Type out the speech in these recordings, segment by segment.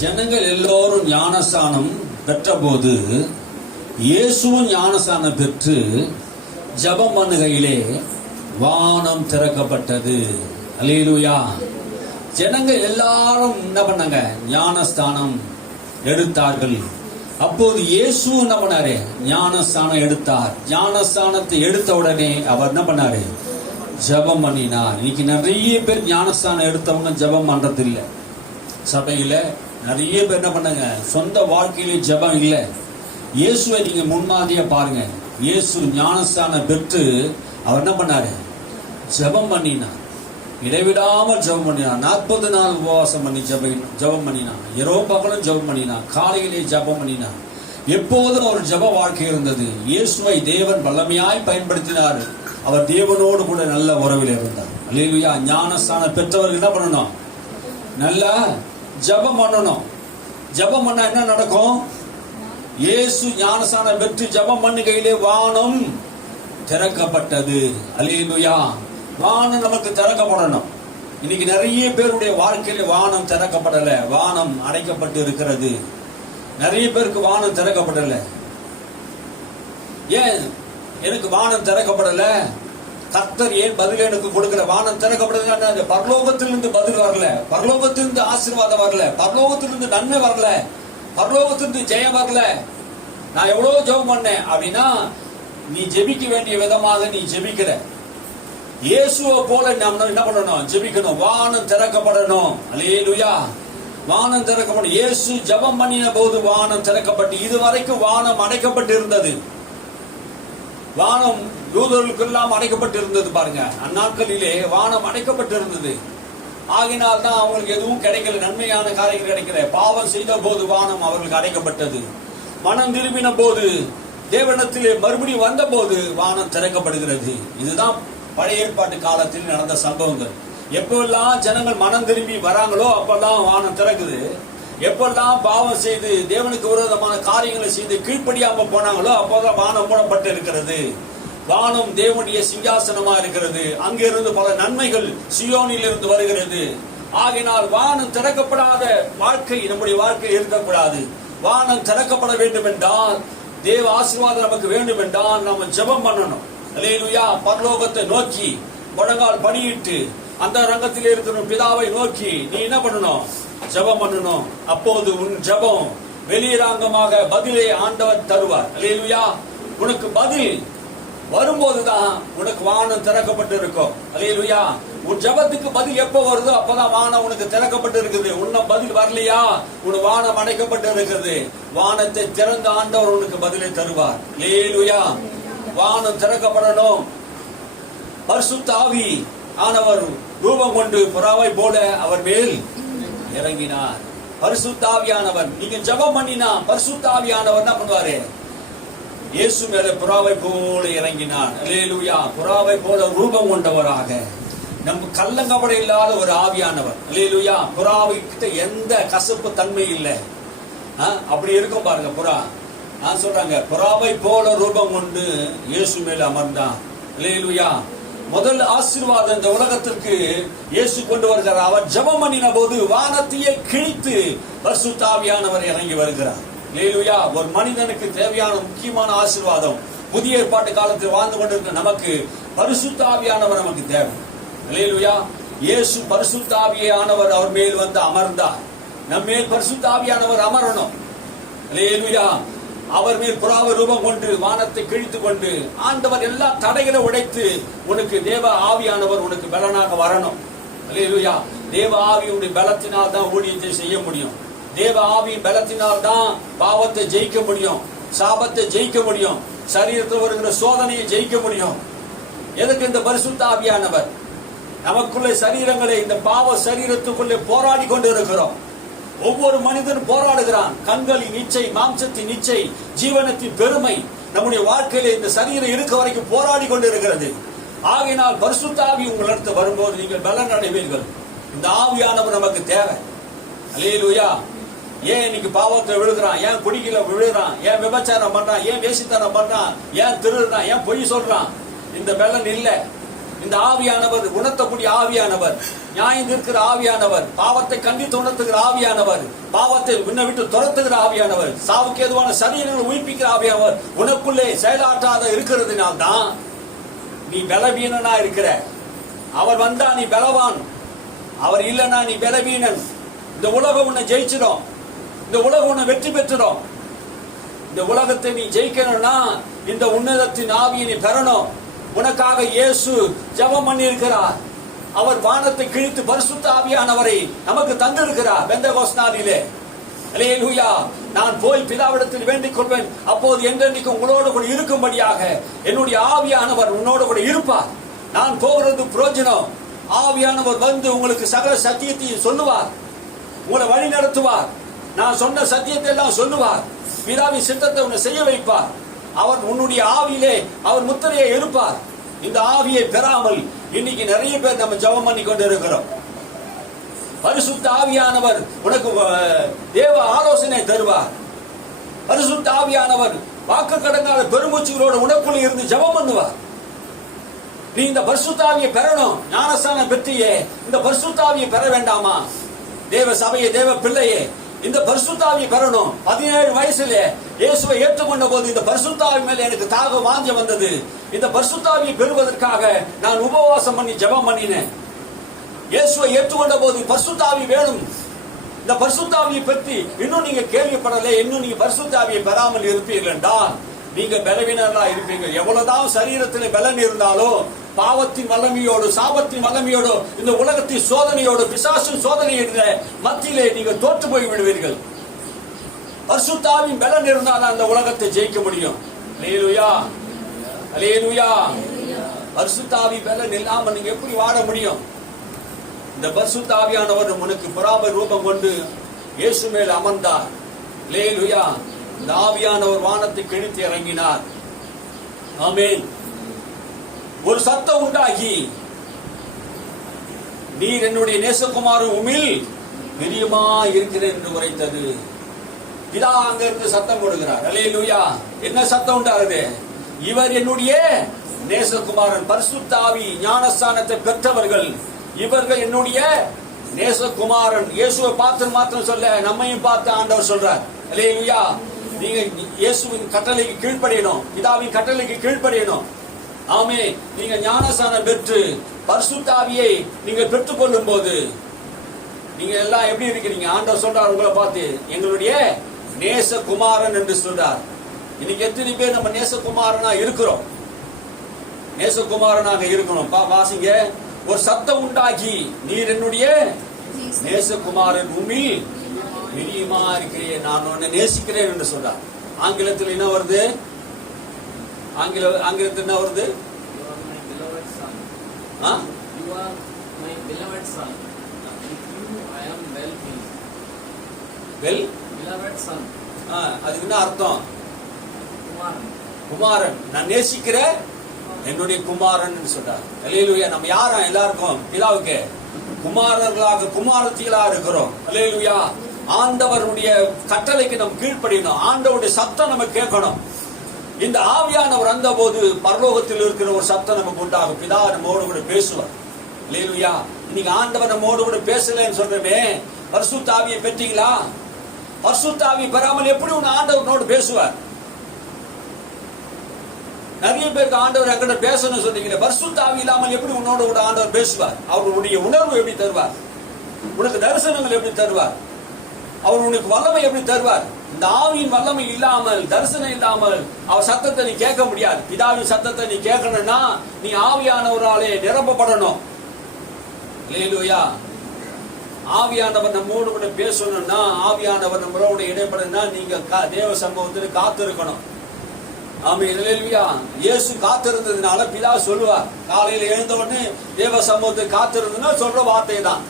ஜனங்கள் எல்லோரும் ஞானஸ்தானம் பெற்றபோது இயேசுவும் ஞானஸ்தானம் பெற்று ஜெபம் பண்ணுகையிலே வானம் திறக்கப்பட்டது. அல்லேலூயா. ஜனங்கள் எல்லாரும் என்ன பண்ணாங்க? ஞானஸ்தானம் எடுத்தார்கள். அப்போது இயேசு என்ன பண்ணாரு? ஞானஸ்தானம் எடுத்தார். ஞானஸ்தானத்தை எடுத்த உடனே அவர் என்ன பண்ணாரு? ஜெபம் பண்ணினார். இன்னைக்கு நிறைய பேர் ஞானஸ்தானம் எடுத்தவங்க ஜெபம் பண்றது இல்லை. சபையில நிறைய பேர் என்ன பண்ணாங்க? சொந்த வாழ்க்கையிலே ஜெபம் இல்லை. இயேசுவை நீங்க முன்மாதிரியா பாருங்க. இயேசு ஞானஸ்தானம் பெற்று அவர் என்ன பண்ணாரு? ஜெபம் பண்ணினார். இடைவிடாமல் ஜெபம் பண்ணினார். 40 நாள் உபவாசம் பண்ணி ஜெபம் பண்ணினார். இரவு பகலும் ஜெபம் பண்ணினார். காலையிலே ஜெபம் பண்ணினார். எப்போதும் ஒரு ஜெப வாழ்க்கை இருந்தது. இயேசுவை தேவன் வல்லமையாய் பயன்படுத்தினார். அவர் தேவனோடு கூட நல்ல உறவில் இருந்தார். அல்லேலூயா. ஞானஸ்தானம் பெற்றவர்கள் என்ன பண்ணணும்? நல்லா ஜெபம் பண்ணணும். ஜெபம் பண்ணா என்ன நடக்கும்? இயேசு ஞானஸ்தானம் பெற்று ஜெபம் பண்ணுகையிலே வானம் திறக்கப்பட்டது. அல்லேலூயா. வானம் நமக்கு திறக்கப்படணும். இன்னைக்கு நிறைய பேருடைய வாழ்க்கையில வானம் திறக்கப்படல. வானம் அடைக்கப்பட்டு இருக்கிறது. நிறைய பேருக்கு வானம் திறக்கப்படல. ஏன் எனக்கு வானம் திறக்கப்படல? கர்த்தர் ஏன் பதில் எனக்கு கொடுக்கல? வானம் திறக்கப்படல. பரலோகத்திலிருந்து பதில் வரல. பரலோகத்திலிருந்து ஆசீர்வாதம் வரல. பரலோகத்திலிருந்து நன்மை வரல. பரலோகத்திலிருந்து ஜெயம் வரல. நான் எவ்வளவு ஜெபம் பண்ணேன் அப்படின்னா, நீ ஜெபிக்க வேண்டிய விதமாக நீ ஜெபிக்கல. இயேசுவை போல நாம் என்ன பண்ணணும்? ஜெபிக்கணும். வானம் திறக்கப்படணும். அல்லேலூயா. வானம் திறக்கப்படும். இயேசு ஜெபம் பண்ணின போது வானம் திறக்கப்பட்டு, இதுவரைக்கும் வானம் அடைக்கப்பட்டு இருந்தது. வானம் யூதர்களுக்கு எல்லாம் அடைக்கப்பட்டு இருந்தது. பாருங்க, அந்நாட்களிலே வானம் அடைக்கப்பட்டு இருந்தது. ஆகினால் தான் அவங்களுக்கு எதுவும் கிடைக்கல, நன்மையான காரியங்கள் கிடைக்கல. பாவம் செய்த போது வானம் அவர்களுக்கு அடைக்கப்பட்டது. மனம் திரும்பின போது, தேவனிடத்திலே மறுபடியும் வந்த போது வானம் திறக்கப்படுகிறது. இதுதான் பழைய ஏற்பாட்டு காலத்தில் நடந்த சம்பவங்கள். எப்பெல்லாம் ஜனங்கள் மனம் திரும்பி வராங்களோ அப்பெல்லாம் வானம் திறக்குது. எப்பெல்லாம் பாவம் செய்து தேவனுக்கு விரோதமான காரியங்களை செய்து கீழ்ப்படியாம போனாங்களோ அப்போதான் வானம் மூடப்பட்டு இருக்கிறது. வானம் தேவனுடைய சிங்காசனமா இருக்கிறது. அங்கிருந்து பல நன்மைகள் சியோனில் இருந்து வருகிறது. ஆகினால் வானம் திறக்கப்படாத வாழ்க்கை நம்முடைய வாழ்க்கை இருக்கக்கூடாது. வானம் திறக்கப்பட வேண்டும் என்றால், தேவ ஆசீர்வாதம் நமக்கு வேண்டும் என்றால் நம்ம ஜெபம் பண்ணணும். அல்லேலூயா. பரலோகத்தை நோக்கி முழங்கால் படியிட்டு அந்த ரங்கத்தில் இருக்கிற பிதாவை நோக்கி நீ என்ன பண்ணணும்? ஜெபம் பண்ணணும். அப்போது உன் ஜெபம் வெளியரங்கமாக பதிலை ஆண்டவர் தருவார். அல்லேலூயா. உனக்கு பதில் வரும்போதுதான் உனக்கு வானம் திறக்கப்பட்டு இருக்கும். அல்லேலூயா. உன் ஜெபத்துக்கு பதில் எப்ப வருதோ அப்பதான் வானம் உனக்கு திறக்கப்பட்டு இருக்குது. உன்ன பதில் வரலையா, உன் வானம் அடைக்கப்பட்டு இருக்குது. வானத்தை திறந்த ஆண்டவர் உனக்கு பதிலை தருவார். அல்லேலூயா. வானம் திறக்கப்படணும். பரிசுத்த ஆவி ஆனவர் ரூபம் கொண்டு புறாவை போல அவர் மேல் இறங்கினார். பரிசுத்த ஆவியானவர், நீங்க ஜெபம் பண்ணினா பரிசுத்த ஆவியானவர் என்ன பண்ணுவாரு? இயேசு மேல புறாவை போல இறங்கினார். அல்லேலூயா. புறாவை போல ரூபம் கொண்டவராக, நம்ம கள்ளங்கபட இல்லாத ஒரு ஆவியானவர். அல்லேலூயா. புறாவை கிட்ட எந்த கசப்பு தன்மை இல்லை. அப்படி இருக்கும் பாருங்க புறா. சொல்றாங்க, புறாவை போல ரூபம் கொண்டு இயேசு மேல அமர்ந்தான். அல்லேலூயா. முதல் ஆசீர்வாதம் இந்த உலகத்திற்கு இயேசு கொண்டு வருகிறார். அவர் ஜெபம் பண்ணின போது வானத்தையே கிழித்து பரிசுத்த ஆவியானவர் இறங்கி வருகிறார். அல்லேலூயா. ஒரு மனிதனுக்கு தேவையான முக்கியமான ஆசீர்வாதம் புதிய ஏற்பாட்டு காலத்தில் வாழ்ந்து கொண்டிருக்க நமக்கு பரிசுத்த ஆவியானவர் நமக்கு தேவை. அல்லேலூயா. இயேசு பரிசுத்த ஆவியானவர் அவர் மேல் வந்து அமர்ந்தார். நம் மேல் பரிசுத்த ஆவியானவர் அமரணும். அல்லேலூயா. அவர் மேல் புறாவை ரூபம் கொண்டு வானத்தை கிழித்து கொண்டு ஆண்டவர் எல்லா தடைகளை உடைத்து உனக்கு தேவ ஆவியானவர் உனக்கு பலனாக வரணும். அல்லேலூயா. தேவ ஆவியுடைய பலத்தினால் தான் ஊழியத்தை செய்ய முடியும். தேவ ஆவி பலத்தினால் தான் பாவத்தை ஜெயிக்க முடியும், சாபத்தை ஜெயிக்க முடியும், சரீரத்தில் வருகிற சோதனையை ஜெயிக்க முடியும். எதுக்கு? இந்த பரிசுத்த ஆவியானவர் நமக்குள்ளே சரீரங்களை, இந்த பாவ சரீரத்துக்குள்ளே போராடி கொண்டு இருக்கிறோம். ஒவ்வொரு மனிதனும் போராடுகிறான். கண்களின் இச்சை, மாம்சத்தின் இச்சை, ஜீவனத்தின் பெருமை நம்முடைய வாழ்க்கையில இந்த சரீரம் இருக்க வரைக்கும் போராடி கொண்டு இருக்கிறது. ஆகையினால் பரிசுத்த ஆவி உங்களிடத்து வரும்போது நீங்கள் பலன் அடைவீர்கள். இந்த ஆவியானவர் நமக்கு தேவை. அல்லேலூயா. ஏன் இன்னைக்கு பாவத்தை விழுகிறான்? ஏன் குடிக்கல விழுகிறான்? ஏன் விபச்சாரம் பண்றான்? ஏன் வேசித்தனம் பண்றான்? ஏன் திருடுறான்? ஏன் பொய் சொல்றான்? இந்த பலன் இல்ல. இந்த ஆவியானவர், உணர்த்தக்கூடிய ஆவியானவர் நியாயம் இருக்கிற ஆவியானவர், பாவத்தை கண்டித்து உணர்த்துகிற ஆவியானவர், பாவத்தை உன்னை விட்டு துரத்துகிற ஆவியானவர், சாவுக்கு ஏதுவான சரீரங்களை உயிர்ப்பிக்கிற ஆவியானவர் உனக்குள்ளே செயலாற்றாத இருக்கிறதுனால்தான் நீ பலவீனனா இருக்கிற. அவர் வந்தா நீ பலவான், அவர் இல்லைன்னா நீ பலவீனன். இந்த உலகம் உன்னை ஜெயிச்சிடும், இந்த உலகம் உன்னை வெற்றி பெற்றுடும். இந்த உலகத்தை நீ ஜெயிக்கணும்னா இந்த உன்னதத்தின் ஆவியை நீ பெறணும். உனக்காக இயேசு ஜெபம் பண்ணி இருக்கிறார். அவர் வானத்தை கிழித்து பரிசுத்த ஆவியானவரை நமக்கு தந்திருக்கிறார் பெந்தெகோஸ்து நாளிலே. அல்லேலூயா. நான் போய் பிதாவிடத்தில் வேண்டிக் கொள்வேன், அப்போது என்றென்றைக்கு உங்களோடு கூட இருக்கும்படியாக என்னுடைய ஆவியானவர் உன்னோடு கூட இருப்பார். நான் போகிறது பிரயோஜனம். ஆவியானவர் வந்து உங்களுக்கு சகல சத்தியத்தையும் சொல்லுவார், உங்களை வழி நடத்துவார். நான் சொன்ன சத்தியத்தை எல்லாம் சொல்லுவார். பிதாவின் சித்தத்தை உன்னை செய்ய வைப்பார். அவர் உன்னுடைய ஆவியிலே அவர் முத்திரையை எழுப்பார். இந்த ஆவியை பெறாமல் இன்னைக்கு நிறைய பேர் நம்ம ஜெபம் பண்ணி கொண்டு இருக்கிறோம். பரிசுத்த ஆவியானவர் உனக்கு தேவ ஆலோசனை தருவார். பரிசுத்த ஆவியானவர் வாக்கு கடங்காத பெருமூச்சுகளோடு உனக்குள்ள இருந்து ஜெபம் பண்ணுவார். நீ இந்த பரிசுத்த ஆவியை பெறணும். ஞானஸ்நானம் பெற்றியே இந்த பரிசுத்த ஆவியை பெற வேண்டாமா? தேவ சபையை, தேவ பிள்ளையே, இந்த பரிசுத்த ஆவியை பெறணும். 17 வயசுல இயேசுவை ஏற்றுக்கொண்ட போது இந்த பரிசுத்த ஆவி மேல எனக்கு தாகம் வாஞ்ச வந்தது. இந்த பரிசுத்த ஆவியை பெறுவதற்காக நான் உபவாசம் பண்ணி ஜெபம் பண்ணினேன். இயேசுவை ஏற்றுக்கொண்ட போது பரிசுத்த ஆவி வேணும். இந்த பரிசுத்த ஆவியை பற்றி இன்னும் நீங்க கேள்விப்படலை, இன்னும் நீங்க பரிசுத்த ஆவியை பெறாமல் இருப்பீர்கள் என்றால் நீங்க பலவீனர்களா இருப்பீங்க. எவ்வளவுதான் சரீரத்தில் பலன் இருந்தாலும் பாவத்தின் வல்லமையோடு, சாபத்தின் வல்லமையோடு, இந்த உலகத்தின் சோதனையோடு, பிசாசின் சோதனை என்ற மத்தியிலே நீங்க தோற்று போய் விடுவீர்கள். பரிசுத்த ஆவியின் பலன் இருந்தால் அந்த உலகத்தை ஜெயிக்க முடியும். அல்லேலூயா, அல்லேலூயா. பரிசுத்த ஆவி பலன் இல்லாம நீங்க எப்படி வாழ முடியும்? இந்த பரிசுத்த ஆவியானவர் உனக்கு புறாப ரூபம் கொண்டு இயேசு மேல் அமர்ந்தார். அல்லேலூயா. இந்த ஆவியானவர் வானத்தை கிழித்து இறங்கினார். ஆமென். ஒரு சத்தம் உண்டாகி, நீர் என்னுடைய நேசகுமாரன், உம்மில் பிரியமா இருக்கிறேன் என்று உரைத்தது. பிதா அங்க இருந்து சத்தம் கொடுக்கிறார். அல்லேலூயா. என்ன சத்தம் உண்டாகுது? இவர் என்னுடைய நேசகுமாரன். பரிசுத்த ஆவி ஞானஸ்நானத்தை பெற்றவர்கள் இவர்கள் என்னுடைய நேசகுமாரன். இயேசுவை பார்த்து மாத்திரம் சொல்ல, நம்மையும் பார்த்து ஆண்டவர் சொல்றார். அல்லேலூயா. நீங்க இயேசுவின் கட்டளைக்கு கீழ்ப்படியணும், பிதாவின் கட்டளைக்கு கீழ்ப்படியணும். ஆமே. நீங்க ஞானஸ்நானம் பெற்று பரிசுத்த ஆவியை நீங்க பெற்றுக் கொள்ளும் போது நீங்க எல்லாம் எப்படி இருக்கிறீங்க? ஆண்டவர் சொல்றார் உங்களை பார்த்து, எங்களுடைய நேசகுமாரன் என்று சொல்றார். இன்னைக்கு எத்தனை பேர் நம்ம நேசகுமாரனா இருக்கிறோம்? நேசகுமாரனாக இருக்கணும். வாசிங்க. ஒரு சத்தம் உண்டாகி, நீர் என்னுடைய நேசகுமாரன், உம்மில் பிரியமா இருக்கிறேன், நான் உன்னை நேசிக்கிறேன் என்று சொல்றார். ஆங்கிலத்தில் என்ன வருது? ஆங்கிலத்தில் என்ன வருது? அதுக்கு என்ன அர்த்தம்? குமாரன். நான் நேசிக்கிற என்னுடைய குமாரன் சொல்றார். அல்லேலூயா. நம்ம யாரும் எல்லாருக்கும் பிதாவுக்கு குமாரர்களாக, குமாரத்திகளாக இருக்கிறோம். அல்லேலூயா. ஆண்டவருடைய கட்டளைக்கு நம்ம கீழ்ப்படியணும். ஆண்டவருடைய சத்தம் நம்ம கேட்கணும். இந்த ஆவியானவர் வந்த போது பரலோகத்தில் இருக்கிற ஒரு சத்தம் நமக்கு உண்டாகும். பிதா நம்மோடு கூட பேசுவார். அல்லேலூயா. இன்னைக்கு ஆண்டவர் நம்மோடு கூட பேசலன்னு சொல்றமே, பரிசுத்த ஆவியை பெற்றீங்களா? பரிசுத்த ஆவி பெறாமல் எப்படி உன் ஆண்டவனோடு பேசுவார்? நிறைய பேருக்கு ஆண்டவர் என்கிட்ட பேசணும்னு சொன்னீங்களே, பரிசுத்த ஆவி இல்லாமல் எப்படி உன்னோட கூட ஆண்டவர் பேசுவார்? அவருடைய உணர்வு எப்படி தருவார்? உனக்கு தரிசனங்கள் எப்படி தருவார்? அவர் உனக்கு வல்லமை எப்படி தருவார்? இந்த ஆவியின் வல்லமை இல்லாமல், தரிசனம் இல்லாமல் அவர் சத்தத்தை நீ கேட்க முடியாது. பிதாவின் சத்தத்தை நீ கேட்கணும்னா நீ ஆவியானவராலே நிரப்பப்படணும். அல்லேலூயா. ஆவியானவர் நம்மோடு கூட பேசணும்னா, ஆவியானவர் நம்மளோட இடைப்படணும்னா நீங்க தேவ சம்பவத்தில் காத்திருக்கணும். ஆமென். அல்லேலூயா. இயேசு காத்திருந்ததுனால பிதா சொல்லுவார், காலையில எழுந்த உடனே தேவ சம்பவத்தை காத்திருந்ததுன்னா சொல்ற வார்த்தை தான்,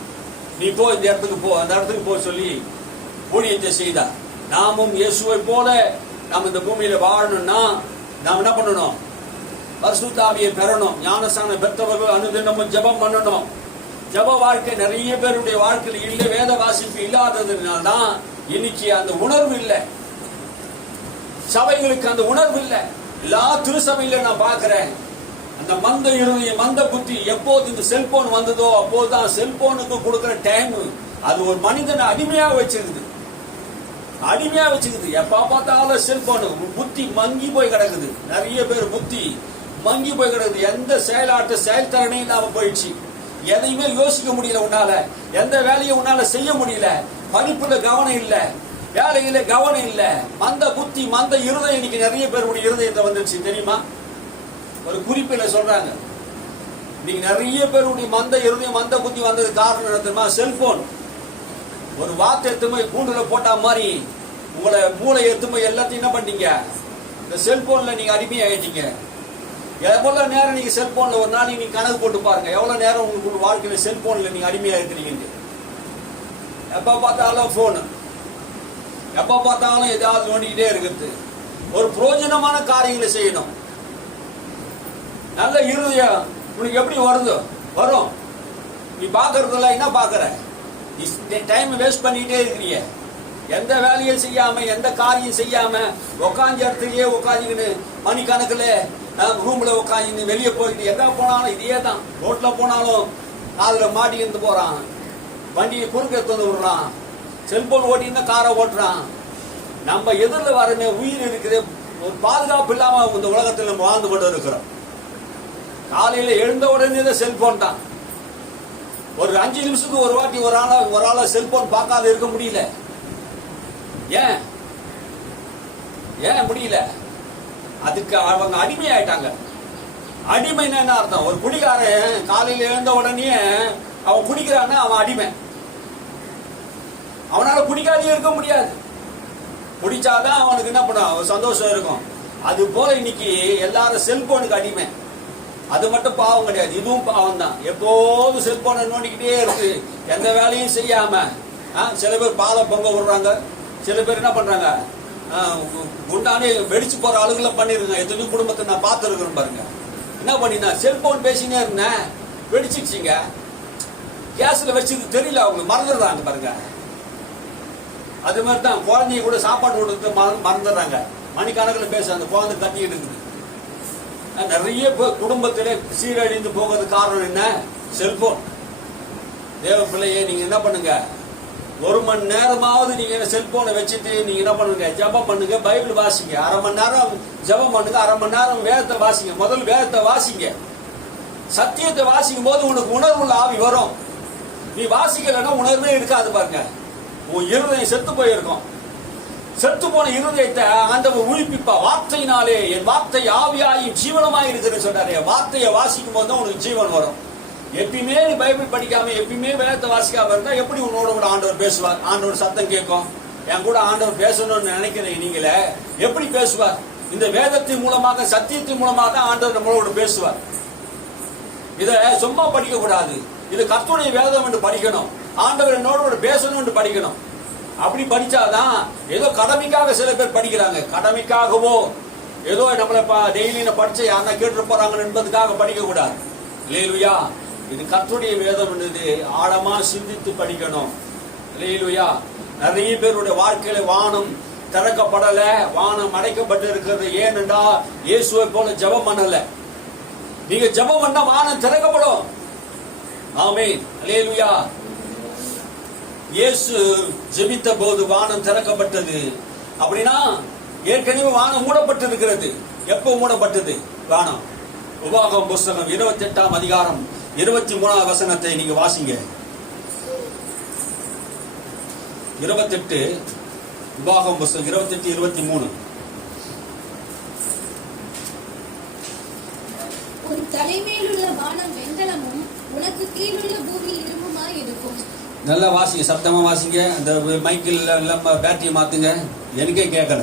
நீ போ, இந்த இடத்துக்கு போ, அந்த இடத்துக்கு போ சொல்லி ஊழியத்தை செய்தார். நாமும் இயேசுவை போல நாம் இந்த பூமியில வாழணும்னா நாம் என்ன பண்ணணும்? பரிசுத்த ஆவியை பெறணும். ஞானஸ்நானம் பெற்றவர்கள் அனுதினமும் ஜெபம் பண்ணணும். ஜெப வாழ்க்கை நிறைய பேருடைய வாழ்க்கையில் இல்லை. வேத வாசிப்பு இல்லாததுனால்தான் இன்னைக்கு அந்த உணர்வு இல்லை. சபைகளுக்கு அந்த உணர்வு இல்லை. எல்லா திருசபையில நான் பார்க்கிறேன், அந்த மந்த இருதயம், மந்த புத்தி எப்போது இந்த செல்போன் வந்ததோ அப்போதுதான் செல்போனுக்கு கொடுக்கிற டைம் அது ஒரு மனிதனை அடிமையாக வச்சிருக்குது. அடிமையா வச்சுக்குது. எப்ப பார்த்தாலும் செல்போனு. புத்தி மங்கி போய் கிடக்குது. நிறைய பேர் புத்தி மங்கி போய் கிடக்குது. எந்த செயல்திறனே இல்லாம போயிடுச்சு. எதையுமே யோசிக்க முடியல உன்னால. எந்த வேலையை உன்னால செய்ய முடியல. படிப்புல கவனம் இல்ல, வேலையில கவனம் இல்ல. மந்த புத்தி, மந்த இருதயம் இன்னைக்கு நிறைய பேருடைய இருதயத்தை வந்துருச்சு தெரியுமா? ஒரு குறிப்பில சொல்றாங்க, இன்னைக்கு நிறைய பேருடைய மந்த இருதயம், மந்த புத்தி வந்தது காரணம் என்ன தெரியுமா? செல்போன். ஒரு வார்த்தை எடுத்துமே கூண்டுல போட்டா மாதிரி உங்களை மூளை எடுத்துமே எல்லாத்தையும் என்ன பண்ணீங்க? இந்த செல்போன்ல நீங்க அடிமையாயிட்டீங்க. எவ்வளவு நேரம் நீங்க செல்போன்ல ஒரு நாளைக்கு நீங்க கணக்கு போட்டு பாருங்க, எவ்வளவு நேரம் உங்களுக்கு வாழ்க்கையில செல்போன்ல நீங்க அடிமையா இருக்கிறீங்க. எப்ப பார்த்தாலும் போனு, எப்ப பார்த்தாலும் ஏதாவது நோண்டிக்கிட்டே இருக்குது. ஒரு பிரயோஜனமான காரியங்களை செய்யணும். நல்ல இருதயம் உனக்கு எப்படி வருதோ வரும். நீ பாக்குறதுல என்ன பாக்குற? டைம் வேஸ்ட் பண்ணிட்டே இருக்கிறீங்க. எந்த வேலையும் செய்யாம, எந்த காரியம் செய்யாம உட்காந்து இடத்துலயே உட்காந்துக்கின்னு மணிக்கணக்குல ரூம்ல உட்காந்து வெளியே போயிட்டு எங்க போனாலும் இதே தான். ரோட்ல போனாலும் அதுல மாட்டிக்கிட்டு போறான், வண்டியை குறுக்க எடுத்து விடுறான், செல்போன் ஓட்டின்னு காரை ஓட்டுறான். நம்ம எதிரில் வரமே உயிர் இருக்குது, ஒரு பாதுகாப்பு இல்லாம இந்த உலகத்தில் நம்ம வாழ்ந்து கொண்டு இருக்கிறோம். காலையில எழுந்த உடனே தான் செல்போன் தான். ஒரு 5 நிமிஷத்துக்கு ஒரு வாட்டி ஒரு ஆளா செல்போன் பார்க்காத இருக்க முடியல. ஏன் முடியல? அதுக்கு அவங்க அடிமை ஆயிட்டாங்க. அடிமைன்னா என்ன அர்த்தம்? ஒரு குடிகாரன் காலையில எழுந்த உடனே அவன் குடிக்கிறான்னா அவன் அடிமை. அவனால குடிக்காதே இருக்க முடியாது. குடிச்சாதான் அவனுக்கு என்ன பண்ணும்? சந்தோஷம் இருக்கும். அது போல இன்னைக்கு எல்லாரும் செல்போனுக்கு அடிமை. அது மட்டும் பாவம் கிடையாது, இதுவும் பாவம் தான். எப்போதும் செல்போனை நோண்டிக்கிட்டே இருக்கு, எந்த வேலையும் செய்யாம. சில பேர் பாலை பொங்க விடுறாங்க, சில பேர் என்ன பண்றாங்க, குண்டானே வெடிச்சு போற ஆளுகளை பண்ணிருங்க. எத்தனையோ குடும்பத்தை நான் பார்த்துருக்கேன் பாருங்க. என்ன பண்ணினா செல்போன் பேசினே இருந்தேன், வெடிச்சிருச்சுங்க. கேஸ்ல வச்சது தெரியல, அவங்க மறந்துடுறாங்க பாருங்க. அது மாதிரி தான் குழந்தைய கூட சாப்பாடு கொடுத்து மறந்துடுறாங்க. மணிக்கணக்கில் பேச அந்த குழந்தை கத்திக்கிட்டு இருக்குது. நிறைய குடும்பத்திலே சீரழிந்து போகிறது காரணம் என்ன? செல்போன். தேவ பிள்ளையே, நீங்க என்ன பண்ணுங்க, 1 மணி நேரமாவது நீங்க செல்போனை வச்சுட்டு நீங்க என்ன பண்ணுங்க? ஜெபம் பண்ணுங்க, பைபிள் வாசிங்க. 1/2 மணி நேரம் ஜெபம் பண்ணுங்க, 1/2 மணி நேரம் வேதத்தை வாசிங்க. முதல் வேதத்தை வாசிங்க. சத்தியத்தை வாசிக்கும் போது உனக்கு உணர்வுள்ள ஆவி வரும். நீ வாசிக்கலன்னா உணர்வே இருக்காது பாருங்க. உன் இருதயம் செத்து போயிருக்கும். செத்து போன இருதயத்தை ஆண்டவர் உயிர்ப்பிப்பா. வார்த்தையினாலே என் வார்த்தை ஆவியாயும் ஜீவனமாய் இருக்குன்னு சொன்னாரு. வார்த்தையை வாசிக்கும் போது தான் உனக்கு ஜீவன் வரும். எப்பயுமே நீ பைபிள் படிக்காம, எப்பயுமே வேதத்தை வாசிக்காம இருந்தா எப்படி உன்னோட கூட ஆண்டவர் பேசுவார்? ஆண்டவர் சத்தம் கேட்கும். என் கூட ஆண்டவர் பேசணும்னு நினைக்கிறீங்க நீங்களே, எப்படி பேசுவார்? இந்த வேதத்தின் மூலமாக, சத்தியத்தின் மூலமாக தான் ஆண்டவர் நம்மளோட பேசுவார். இத சும்மா படிக்க கூடாது. இது கர்த்தருடைய வேதம் என்று படிக்கணும். ஆண்டவர் என்னோட பேசணும் என்று படிக்கணும். அப்படி படிச்சாதான், ஏதோ கடமைக்காக சில பேர் படிக்கிறாங்க. கடமைக்காகவோ ஏதோ நம்மளை டெய்லி படிச்சு யாரா கேட்டு போறாங்க என்பதுக்காக படிக்க கூடாது. இல்லையா? இது கர்த்தருடைய வேதம் என்பது ஆழமா சிந்தித்து படிக்கணும். இல்லையா? நிறைய பேருடைய வாழ்க்கையில வானம் திறக்கப்படல, வானம் அடைக்கப்பட்டு இருக்கிறது. ஏனென்றா இயேசுவை போல ஜெபம் பண்ணல. நீங்க ஜெபம் பண்ணா வானம் திறக்கப்படும். ஆமென். அல்லேலூயா. இயேசு ஜெபித்த போது வானம் திறக்கப்பட்டது. அப்படின்னா ஏற்கனவே வானம் மூடப்பட்டு இருக்கிறது. எப்போ மூடப்பட்டது வானம்? உபாகமம் புஸ்தகம் 28ஆம் அதிகாரம் 23ஆம் வசனத்தை நீங்க வாசிங்க. 28 உபாகமம் புஸ்தகம் 28-23. ஒரு தலைமையிலுள்ள வானம் வெண்கலமும் உனக்கு கீழுள்ள பூமி இரும்புமாய் இருக்கும். நல்லா வாசிங்க, சத்தமா வாசிங்க. அந்த மைக்கில் பேட்டரியை மாத்துங்க, எனக்கே கேட்கல.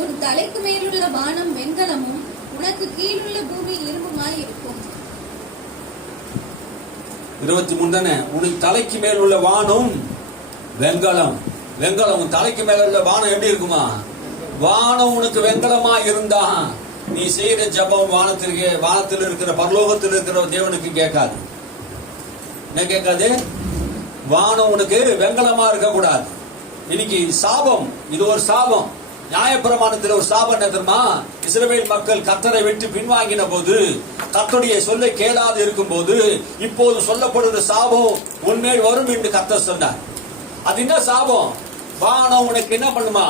ஒரு தலைக்கு மேலுள்ள வானம் வெண்கலமும் உனக்கு கீழுள்ள பூமி இரும்புமாய் இருக்கும். 23 தானே? உனக்கு தலைக்கு மேல் உள்ள வானம் வெண்கலம். வெண்கலம் தலைக்கு மேல உள்ள வானம் எப்படி இருக்குமா? வானம் உனக்கு வெண்கலமா இருந்தா நீ செய்யற ஜபம் வானத்தில் இருக்கிற பரலோகத்தில் இருக்கிற தேவனுக்கு கேட்காது. என்ன கேட்காது? வானம் உனக்கு வெண்கலமா இருக்க கூடாது. இன்னைக்கு சாபம், இது ஒரு சாபம். நியாயப்பிரமாணத்தில் ஒரு சாபம் என்ன தெரியுமா? இஸ்ரவேல் மக்கள் கர்த்தரை விட்டு பின்வாங்கின போது, கர்த்தருடைய சொல்லை கேளாது இருக்கும் போது, இப்போது சொல்லப்படுகிற சாபம் உன்மேல் வரும் என்று கர்த்தர் சொன்னார். அது என்ன சாபம்? வானம் உனக்கு என்ன பண்ணுமா?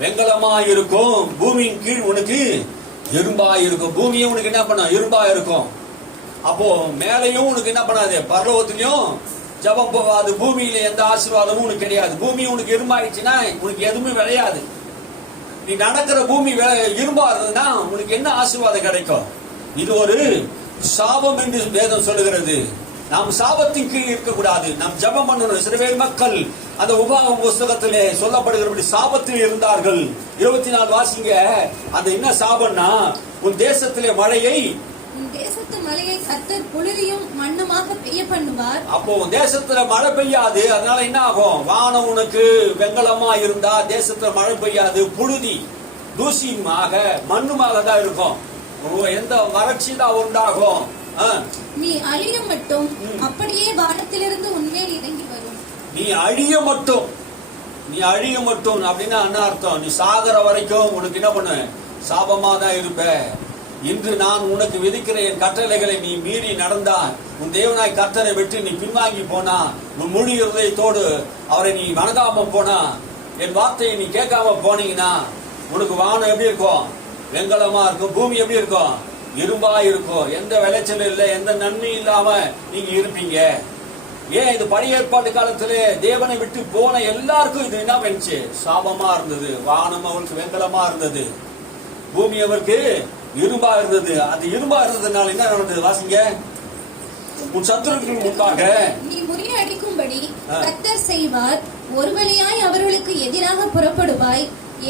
வெங்கலமா இருக்கும். பூமியின் கீழ் உனக்கு இரும்பா இருக்கும். பூமியும் உனக்கு என்ன பண்ணும்? இரும்பா இருக்கும். அப்போ மேலையும் உனக்கு என்ன பண்ணாது? பரலோகத்திலையும் ஜபம் போகாது. பூமியில எந்த ஆசீர்வாதமும் உனக்கு கிடையாது. பூமி உனக்கு இரும்பாயிடுச்சுன்னா உனக்கு எதுவுமே விளையாது. நீ நடக்கிற பூமி இரும்பா இருந்ததுன்னா உனக்கு என்ன ஆசீர்வாதம் கிடைக்கும்? இது ஒரு சாபம் என்று வேதம் சொல்லுகிறது. நாம் சாபத்தின் கீழ் இருக்கக்கூடாது. நாம் ஜபம் பண்ணணும். இஸ்ரவேல் மக்கள் அந்த உபாகம புஸ்தகத்திலே சொல்லப்படுகிறபடி சாபத்தில் இருந்தார்கள். 24 வாசிங்க. அந்த என்ன சாபம்னா, உன் தேசத்திலே மழையை, உன் தேசத்து மழையை கர்த்தர் புழுதியும் மண்ணுமாக பெய்ய பண்ணுவார். அப்போ தேசத்துல மழை பெய்யாது. அதனால என்ன ஆகும்? வானம் உனக்கு வெங்கலமா இருந்தா தேசத்துல மழை பெய்யாது. புழுதி தூசியுமாக மண்ணுமாக தான் இருக்கும். எந்த வறட்சி தான் உண்டாகும். நீ அழிய மட்டும் அப்படியே வானத்திலிருந்து உன்மேல் இறங்கி வரும். நீ அழிய மட்டும், நீ அழிய மட்டும் அப்படின்னா என்ன அர்த்தம்? நீ சாகர வரைக்கும் உனக்கு என்ன பண்ண? சாபமா தான் இருப்ப. இன்று நான் உனக்கு விதிக்கிற என் கட்டளைகளை நீ மீறி நடந்தால், உன் தேவனாய் கர்த்தரை விட்டு நீ பின்வாங்கி போனா, உன் முழு இருதயத்தோடு அவரை நீ வணங்காம போனா, என் வார்த்தையை நீ கேட்காம போனீங்கன்னா, உனக்கு வானம் எப்படி இருக்கும்? வெங்கலமா இருக்கும். பூமி எப்படி இருக்கும்? இரும்பா இருக்கும். எந்த விளைச்சலும் இல்லை, எந்த நன்மை இல்லாம நீங்க இருப்பீங்க. ஏன் இது பழைய ஏற்பாட்டு காலத்திலே தேவனை விட்டு போன எல்லாருக்கும் இது என்ன பண்ணுச்சு? சாபமா இருந்தது. வானம் அவருக்கு வெங்கலமா இருந்தது. பூமி அவருக்கு இரும்பா இருந்தது. அது இரும்பா இருந்ததுனால என்ன நடந்தது? வாசிங்க. உன் சத்துருக்கள் முன்பாக நீ முறியடிக்கும்படி கர்த்தர் செய்வார். ஒரு வழியாய் அவர்களுக்கு எதிராக புறப்படுவாய்,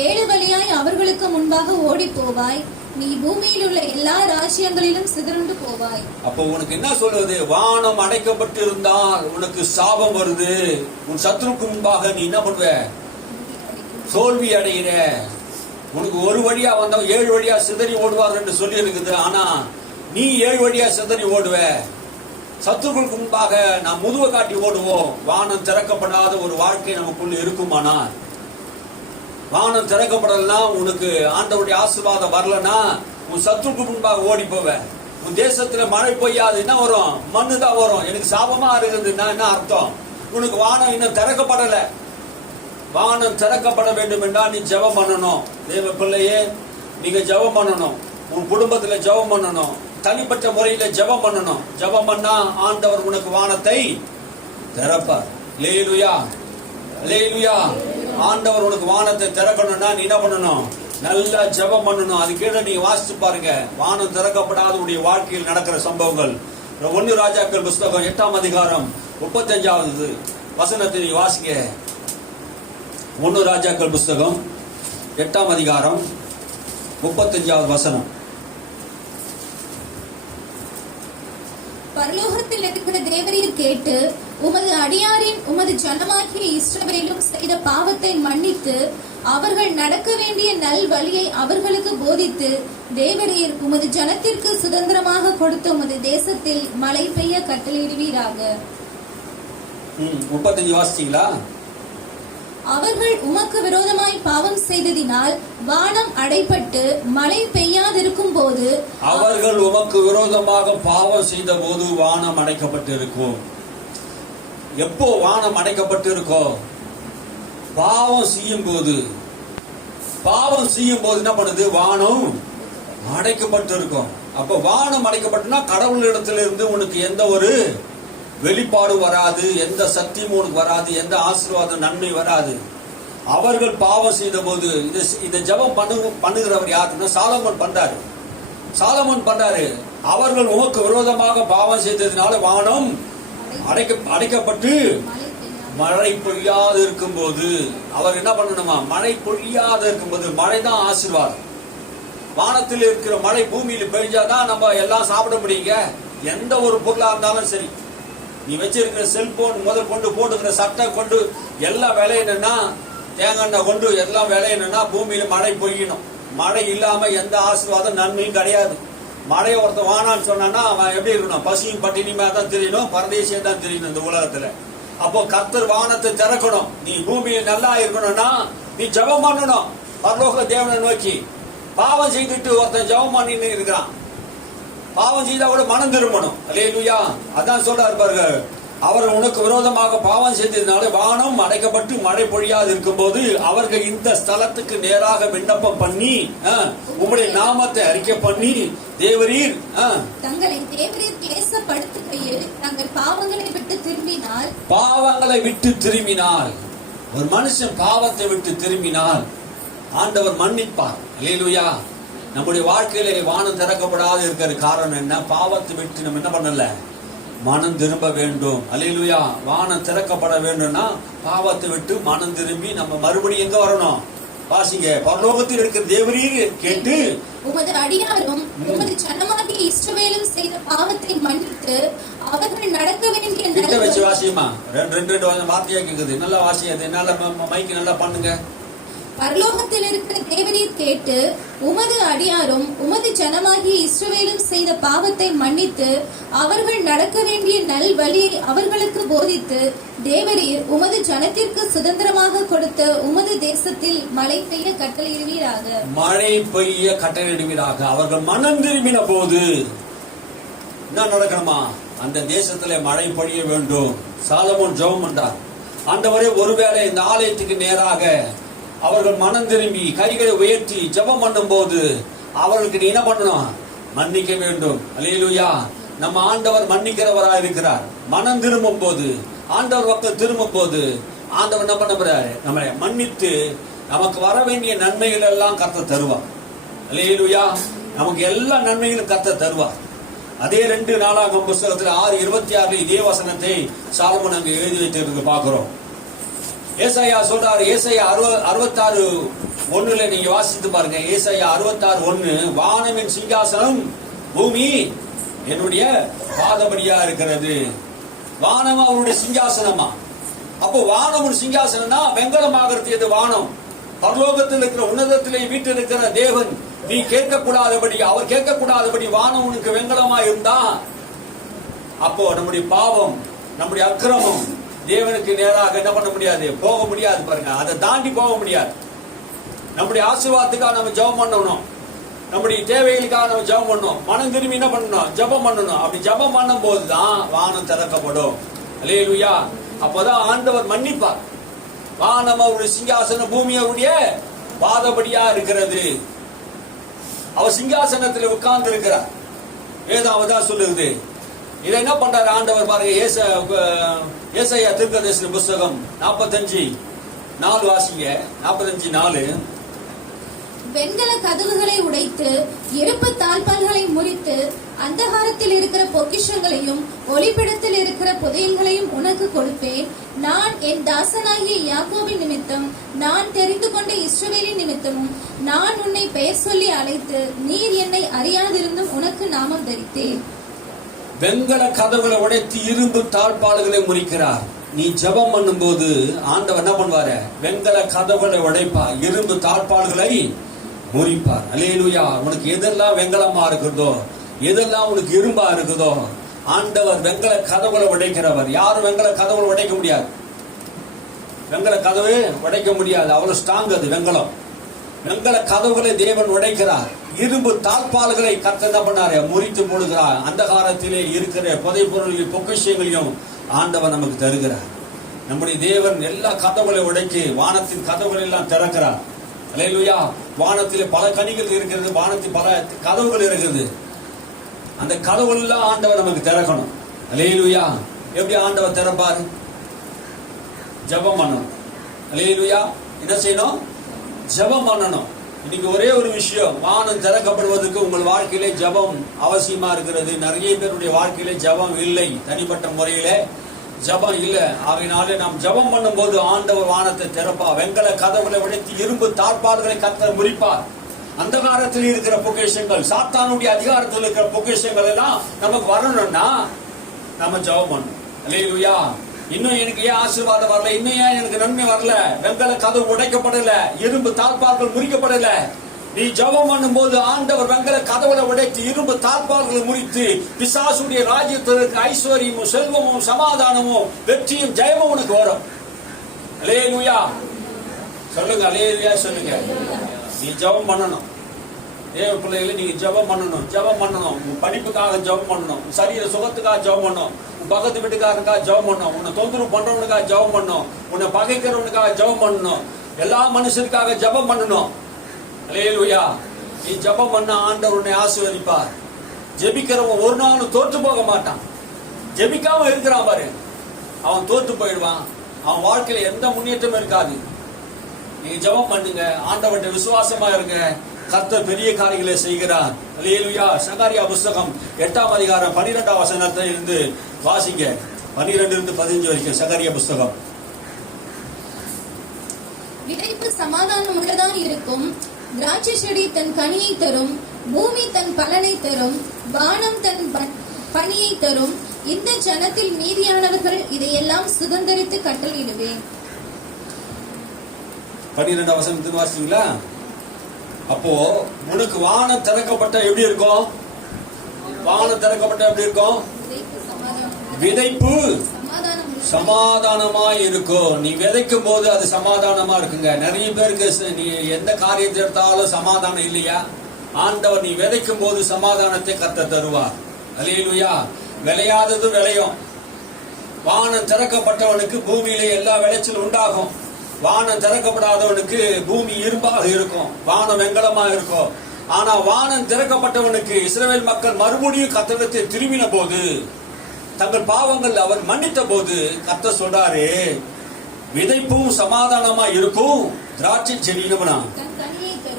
7 வழியாய் அவர்களுக்கு முன்பாக ஓடி போவாய். நீ பூமியில் உள்ள எல்லா ராஜ்யங்களிலும் சிதறுண்டு போவாய். அப்போ உனக்கு என்ன சொல்றது? வானம் அடைக்கப்பட்டு இருந்தால் உனக்கு சாபம் வருது. உன் சத்துருக்கு முன்பாக நீ என்ன பண்ணுவ? தோல்வி அடைகிற. உனக்கு ஒரு வழியா வந்தா 7 வழியா சிதறி ஓடுவார் என்று சொல்லி இருக்குது. ஆனா நீ 7 வழியா சிதறி ஓடுவ. சத்துருக்களுக்கு முன்பாக நாம் முதுவை காட்டி ஓடுவோம். வானம் திறக்கப்படாத ஒரு வாழ்க்கை நமக்குள்ள இருக்குமானா, வானம் திறக்கப்படலனா, உனக்கு ஆண்டவருடைய ஆசீர்வாதம் வரலனா, உன் சத்துருக்கு முன்பாக ஓடி போவ. உன் தேசத்துல மழை பெய்யாது. என்ன வரும்? மண்ணு தான் வரும். எனக்கு சாபமா இருக்குதுன்னா என்ன அர்த்தம்? உனக்கு வானம் இன்னும் திறக்கப்படல. வானம் திறக்கப்பட வேண்டும் என்றால் நீ ஜெபம் பண்ணணும். தேவ பிள்ளையே, நீங்க ஜெபம் பண்ணணும். உன் குடும்பத்துல ஜெபம் பண்ணணும். தனிப்பட்ட முறையில ஜெபம் பண்ணணும். ஜெபம் பண்ணா ஆண்டவர் உனக்கு வானத்தை திறப்பார். அல்லேலூயா, அல்லேலூயா. ஆண்டவர் உனக்கு வானத்தை திறக்கணும்னா நீ என்ன பண்ணணும்? நல்லா ஜெபம் பண்ணணும். அது கீழே நீங்க வாசிச்சு பாருங்க. வானம் திறக்கப்படாத உடைய வாழ்க்கையில் நடக்கிற சம்பவங்கள். 1 ராஜாக்கள் புஸ்தகம் 8ஆம் அதிகாரம் 35வது வசனத்தை நீ வாசிங்க. 1 ராஜாக்கள் புஸ்தகம் 8ஆம் அதிகாரம் 35வது வசனம். பரலோகத்தில் இருக்கிற தேவரீர் கேட்டு உமது அடியாரின் உமது ஜனமாகிய இஸ்ரவேலும் செய்த பாவத்தை மன்னித்து அவர்கள் நடக்க வேண்டிய நல் வழியை அவர்களுக்கு போதித்து, தேவரீர் உமது ஜனத்திற்கு சுதந்திரமாக கொடுத்த உமது தேசத்தில் மழை பெய்ய கட்டளையிடுவீராக. 35 வாசிச்சீங்களா? அவர்கள் உமக்கு விரோதமாய் பாவம் செய்ததினால் வானம் அடைப்பட்டு மழை பெய்யாதிருக்கும் போது, அவர்கள் உமக்கு விரோதமாக பாவம் செய்த போது வானம் அடைக்கப்பட்டு இருக்கும். எப்போ வானம் அடைக்கப்பட்டு இருக்கும்? பாவம் செய்யும் போது. பாவம் செய்யும் போது என்ன பண்ணுது? வானம் அடைக்கப்பட்டு இருக்கும். அப்ப வானம் அடைக்கப்பட்டுனா கடவுளிடத்திலிருந்து உனக்கு எந்த ஒரு வெளிப்பாடு வராது, எந்த சத்தியமும் உனக்கு வராது, எந்த ஆசீர்வாதம் நன்மை வராது. அவர்கள் பாவம் செய்த போது இந்த ஜெபம் பண்ணுகிறவர் யாருன்னா சாலமோன் பண்றாரு. சாலமோன் பண்றாரு. அவர்கள் உமக்கு விரோதமாக பாவம் செய்ததுனால வானம் அடைக்கப்பட்டு மழை பொழியாது இருக்கும் போது, அவர் என்ன பண்ணணுமா? மழை பொழியாது இருக்கும் போது. மழை தான் ஆசீர்வாதம். வானத்தில் இருக்கிற மழை பூமியில பெய்ஞ்சாதான் நம்ம எல்லாம் சாப்பிட முடியுங்க. எந்த ஒரு பொருளா இருந்தாலும் சரி, நீ வச்சிருக்கிற செல்போன் முதல் கொண்டு, போட்டுக்கிற சட்டை கொண்டு, எல்லாம் விளையணும்னா, தேங்காய் கொண்டு எல்லாம் விளையணும்னா பூமியில மழை பொய்யணும். மழை இல்லாம எந்த ஆசீர்வாதம் நன்மையும் கிடையாது. மழையை ஒருத்தன் வானான்னு சொன்னான்னா அவன் எப்படி இருக்கணும்? பசியும் பட்டினியுமா தான் தெரியணும், பரதேசியா தான் தெரியணும் இந்த உலகத்துல. அப்போ கர்த்தர் வானத்தை திறக்கணும். நீ பூமியில் நல்லா இருக்கணும்னா நீ ஜெபம் பண்ணணும். பரலோக தேவனை நோக்கி. பாவம் செய்துட்டு ஒருத்தன் ஜெபம் பண்ணின்னு இருக்கிறான். பாவம் செய்தா கூட மனம் திரும்பணும். அல்லேலூயா. அதான் சொல்றாரு பாருங்க, அவர் உனக்கு விரோதமாக பாவம் செய்ததினால வானம் அடைக்கப்பட்டு மழை பொழியாது இருக்கும் போது அவர்கள் இந்த ஸ்தலத்துக்கு நேராக விண்ணப்பம் பண்ணி உம்முடைய நாமத்தை அறிக்கை பண்ணி தேவரீர் தங்களை தேவரீர் கிளேசப்படுத்துகையில் தங்கள் பாவங்களை விட்டு திரும்பினால் ஒரு மனுஷன் பாவத்தை விட்டு திரும்பினால் ஆண்டவர் மன்னிப்பார். அல்லேலூயா. நம்முடைய வாழ்க்கையில வானம் திறக்கப்படாது இருக்கிற காரணம் என்ன? பாவத்தை விட்டு நம்ம என்ன பண்ணல? மனம் திரும்ப வேண்டும். அல்லேலூயா. வானம் திறக்கப்பட வேண்டும்னா பாவத்தை விட்டு மனம் திரும்பி நம்ம மறுபடியும் எங்க வரணும்? வாசிங்க. பரலோகத்தில் இருக்கிற தேவரீர் கேட்டு உமது அடியாரும் உமது ஜனமாகிய இஸ்ரவேலும் செய்த பாவத்தை மன்னித்து அவர்கள் நடக்க வேண்டிய கிட்ட வச்சு வாசியமா. ரெண்டு வார்த்தையா கேக்குது. நல்லா வாசியாது. என்னால மைக்கு நல்லா பண்ணுங்க. பரலோகத்தில் இருக்கிற தேவரீர் கேட்டு உமது அடியாரும் உமது ஜனமாகிய இஸ்ரவேலும் செய்த பாவத்தை மன்னித்து அவர்கள் நடக்க வேண்டிய நல் வழியை அவர்களுக்கு போதித்து தேவரீர் உமது ஜனத்திற்கு சுதந்திரமாக கொடுத்த உமது தேசத்தில் மழை பெய்ய கட்டளையிடுவீராக. மழை பெய்ய கட்டளையிடுவீராக. அவர்கள் மனம் திரும்பின போது என்ன நடக்கணுமா? அந்த தேசத்துல மழை பொழிய வேண்டும். சாலமோன் ஜெபம் பண்றார். ஆண்டவரே, ஒருவேளை இந்த ஆலயத்துக்கு நேராக அவர்கள் மனம் திரும்பி கைகளை உயர்த்தி ஜெபம் பண்ணும் போது அவர்களுக்கு என்ன பண்ணணும்? மன்னிக்க வேண்டும். அல்லேலூயா. நம்ம ஆண்டவர் மன்னிக்கிறவராக இருக்கிறார். மனம் திரும்பும் போது, ஆண்டவர் பக்கம் திரும்பும் போது ஆண்டவர் என்ன பண்ண போறாரு? நம்மளை மன்னித்து நமக்கு வர வேண்டிய நன்மைகள் எல்லாம் கர்த்தர் தருவார். அல்லேலூயா. நமக்கு எல்லா நன்மைகளும் கர்த்தர் தருவார். அதே 2 நாளாகமம் புத்தகத்தில் 6:26 இதே வசனத்தை சாலமோன் அங்கு எழுதி வைத்திருக்கு பார்க்கிறோம். ஏசாயா சொல்றாரு. ஏசாயா 66:1 நீங்க வாசித்து பாருங்க. ஏசாயா 66:1 வானமின் சிங்காசனம், பூமி என்னுடைய பாதபடியா இருக்கிறது. வானம் அவருடைய சிங்காசனமா? அப்போ வானம் ஒரு சிங்காசனம்னா வெங்கலமாகிறது எது? வானம். பரலோகத்தில் இருக்கிற உன்னதத்திலே வீட்டு இருக்கிற தேவன் நீ கேட்கக்கூடாதபடி, அவர் கேட்கக்கூடாதபடி வானம் உனக்கு வெங்கலமா இருந்தா அப்போ நம்முடைய பாவம், நம்முடைய அக்கிரமம் தேவனுக்கு நேராக என்ன பண்ண முடியாது? போக முடியாது. பாருங்க, அதை தாண்டி போக முடியாது. நம்முடைய ஆசீர்வாதத்துக்காக நம்ம ஜெபம் பண்ணணும். நம்முடைய தேவைகளுக்காக நம்ம ஜெபம் பண்ணணும். மனம் திரும்பி என்ன பண்ணணும்? ஜெபம் பண்ணணும். அப்படி ஜெபம் பண்ணும் போதுதான் வானம் திறக்கப்படும். அல்லேலூயா. அப்போதான் ஆண்டவர் மன்னிப்பார். வானம் அவருடைய சிங்காசன, பூமி அவருடைய பாதபடியா இருக்கிறது. அவர் சிங்காசனத்தில் உட்கார்ந்து இருக்கிறார். வேதம் அவதான் சொல்லுது. இதை என்ன பண்றாரு ஆண்டவர் பாருங்க. ஏசாயா தீர்க்கதரிசன புத்தகம் 45:4 வாசிங்க. 45:4 வெண்கல கதவுகளை உடைத்து இருப்பு தாழ்பால்களை முறித்து அந்தகாரத்தில் இருக்கிற பொக்கிஷங்களையும் ஒளிப்பிடத்தில் இருக்கிற புதையல்களையும் உனக்கு கொடுப்பேன். நான் என் தாசனாகிய யாக்கோபின் நிமித்தம், நான் தெரிந்து கொண்ட இஸ்ரவேலின் நிமித்தமும் நான் உன்னை பெயர் சொல்லி அழைத்து நீர் என்னை அறியாதிருந்தும் உனக்கு நாமம் தரித்தேன். வெண்கல கதவுகளை உடைத்து இரும்பு தாழ்பால்களை முறிக்கிறார். நீ ஜெபம் பண்ணும் போது ஆண்டவர் என்ன பண்ணுவாரு? வெண்கல கதவுகளை உடைப்பார், இரும்பு தாழ்பால்களை முறிப்பார். அல்லேலூயா. உனக்கு எதெல்லாம் வெண்கலமா இருக்குதோ, எதெல்லாம் உனக்கு இரும்பா இருக்குதோ, ஆண்டவர் வெண்கல கதவுகளை உடைக்கிறவர். யாரும் வெண்கல கதவுகளை உடைக்க முடியாது. வெண்கல கதவு உடைக்க முடியாது. அவ்வளவு ஸ்ட்ராங் அது வெண்கலம். வெண்கல கதவுகளை தேவன் உடைக்கிறார். இரும்பு தாழ்பால்களை கர்த்தர் என்ன பண்ணாரு? முறித்து போடுகிறார். அந்த காலத்திலே இருக்கிற புதை பொருள்கள் பொக்கிஷங்களையும் ஆண்டவர் நமக்கு தருகிறார். நம்முடைய தேவன் எல்லா கதவுகளை உடைக்கி வானத்தின் கதவுகளை எல்லாம் திறக்கிறார். அல்லேலூயா. வானத்திலே பல கனிகள் இருக்கிறது. வானத்தில் பல கதவுகள் இருக்குது. அந்த கதவுகள் எல்லாம் ஆண்டவர் நமக்கு திறக்கணும். அல்லேலூயா. எப்படி ஆண்டவர் திறப்பாரு? ஜெபம் பண்ணணும். அல்லேலூயா. என்ன செய்யணும்? ஜெபம் பண்ணணும். இன்னைக்கு ஒரே ஒரு விஷயம், வானம் திறக்கப்படுவதற்கு உங்கள் வாழ்க்கையிலே ஜெபம் அவசியமா இருக்கிறது. நிறைய பேருடைய வாழ்க்கையிலே ஜெபம் இல்லை. தனிப்பட்ட முறையிலே ஜெபம் இல்லை. ஆகையினாலே நாம் ஜெபம் பண்ணும் போது ஆண்டவர் வானத்தை திறப்பா. வெண்கல கதவுகளை உடைத்து இரும்பு தாழ்பால்களை கர்த்தர் முறிப்பார். அந்த காலத்தில் இருக்கிற பொக்கிஷங்கள், சாத்தானுடைய அதிகாரத்தில் இருக்கிற பொக்கிஷங்கள் எல்லாம் நமக்கு வரணும்னா நம்ம ஜெபம் பண்ணணும். அல்லேலூயா. இன்னும் எனக்கு ஏன் ஆசீர்வாதம் வரல? இன்னும் ஏன் எனக்கு நன்மை வரல? வெண்கல கதவு உடைக்கப்படல, இரும்பு தாழ்பால்கள் முறிக்கப்படல. நீ ஜெபம் பண்ணும் போது ஆண்டவர் வெண்கல கதவுகளை உடைத்து இரும்பு தாழ்பால்களை முறித்து பிசாசுடைய ராஜ்யத்திற்கு ஐஸ்வர்யமும் செல்வமும் சமாதானமும் வெற்றியும் ஜெயமும் உனக்கு வரும். அல்லேலூயா. சொல்லுங்க, அல்லேலூயா சொல்லுங்க. நீ ஜெபம் பண்ணணும். தேவ பிள்ளைகளை நீங்க ஜெபம் பண்ணணும். ஜெபம் பண்ணணும். உங்க படிப்புக்காக ஜெபம் பண்ணணும். உங்க சரீர சுகத்துக்காக ஜெபம் பண்ணணும். உன் பக்கத்து வீட்டுக்காரனுக்காக ஜெபம் பண்ணணும். உன்னை தொந்தரவு பண்றவனுக்காக ஜெபம் பண்ணணும். உன்னை பகைக்கிறவனுக்காக ஜெபம் பண்ணணும். எல்லா மனுஷருக்காக ஜெபம் பண்ணணும். அல்லேலூயா. நீ ஜெபம் பண்ண ஆண்டவர் உன்னை ஆசீர்வதிப்பார். ஜெபிக்கிறவன் ஒரு நாளும் தோற்று போக மாட்டான். ஜெபிக்காம இருக்கிறான் பாரு, அவன் தோற்று போயிடுவான். அவன் வாழ்க்கையில எந்த முன்னேற்றமும் இருக்காது. நீங்க ஜெபம் பண்ணுங்க, ஆண்டவர்கிட்ட விசுவாசமா இருங்க. கர்த்தர் பெரிய காரியங்களை செய்கிறார். அல்லேலூயா. சகாரியா புஸ்தகம் 8ஆம் அதிகாரம் 12ஆம் வசனத்தில் இருந்து வாசிங்க. 12 - 15 வரைக்கும் சகாரியா புஸ்தகம். விதைப்பு சமாதானம் உள்ளதாக இருக்கும். திராட்சை செடி தன் கனியை தரும். பூமி தன் பலனை தரும். வானம் தன் பனியை தரும். இந்த ஜனத்தில் மீதியானவர்கள் இதையெல்லாம் சுதந்தரித்து கட்டளையிடுவேன். 12ஆம் வசனத்துக்கு வாசிங்களா? அப்போ உனக்கு வானம் திறக்கப்பட்ட எப்படி இருக்கும்? வானம் திறக்கப்பட்ட எப்படி இருக்கும்? விதைப்பு சமாதானமா இருக்கும். நீ விதைக்கும் போது அது சமாதானமா இருக்குங்க. நிறைய பேருக்கு நீ எந்த காரியத்தை எடுத்தாலும் சமாதானம் இல்லையா? ஆண்டவர் நீ விதைக்கும் போது சமாதானத்தை கர்த்தர் தருவார். அல்லேலூயா. விளையாதது விளையும். வானம் திறக்கப்பட்டவனுக்கு பூமியிலே எல்லா விளைச்சலும் உண்டாகும். வானம் திறக்கப்படாதவனுக்கு பூமி இரும்பாக இருக்கும். வானம் வெங்கலமா இருக்கும். ஆனா வானம் திறக்கப்பட்டவனுக்கு இஸ்ரவேல் மக்கள் மறுபடியும் கர்த்தரிடத்தை திரும்பின போது, தங்கள் பாவங்கள் அவர் மன்னித்த போது கர்த்தர் சொல்றாரு, விதைப்பும் சமாதானமா இருக்கும். திராட்சை செடினா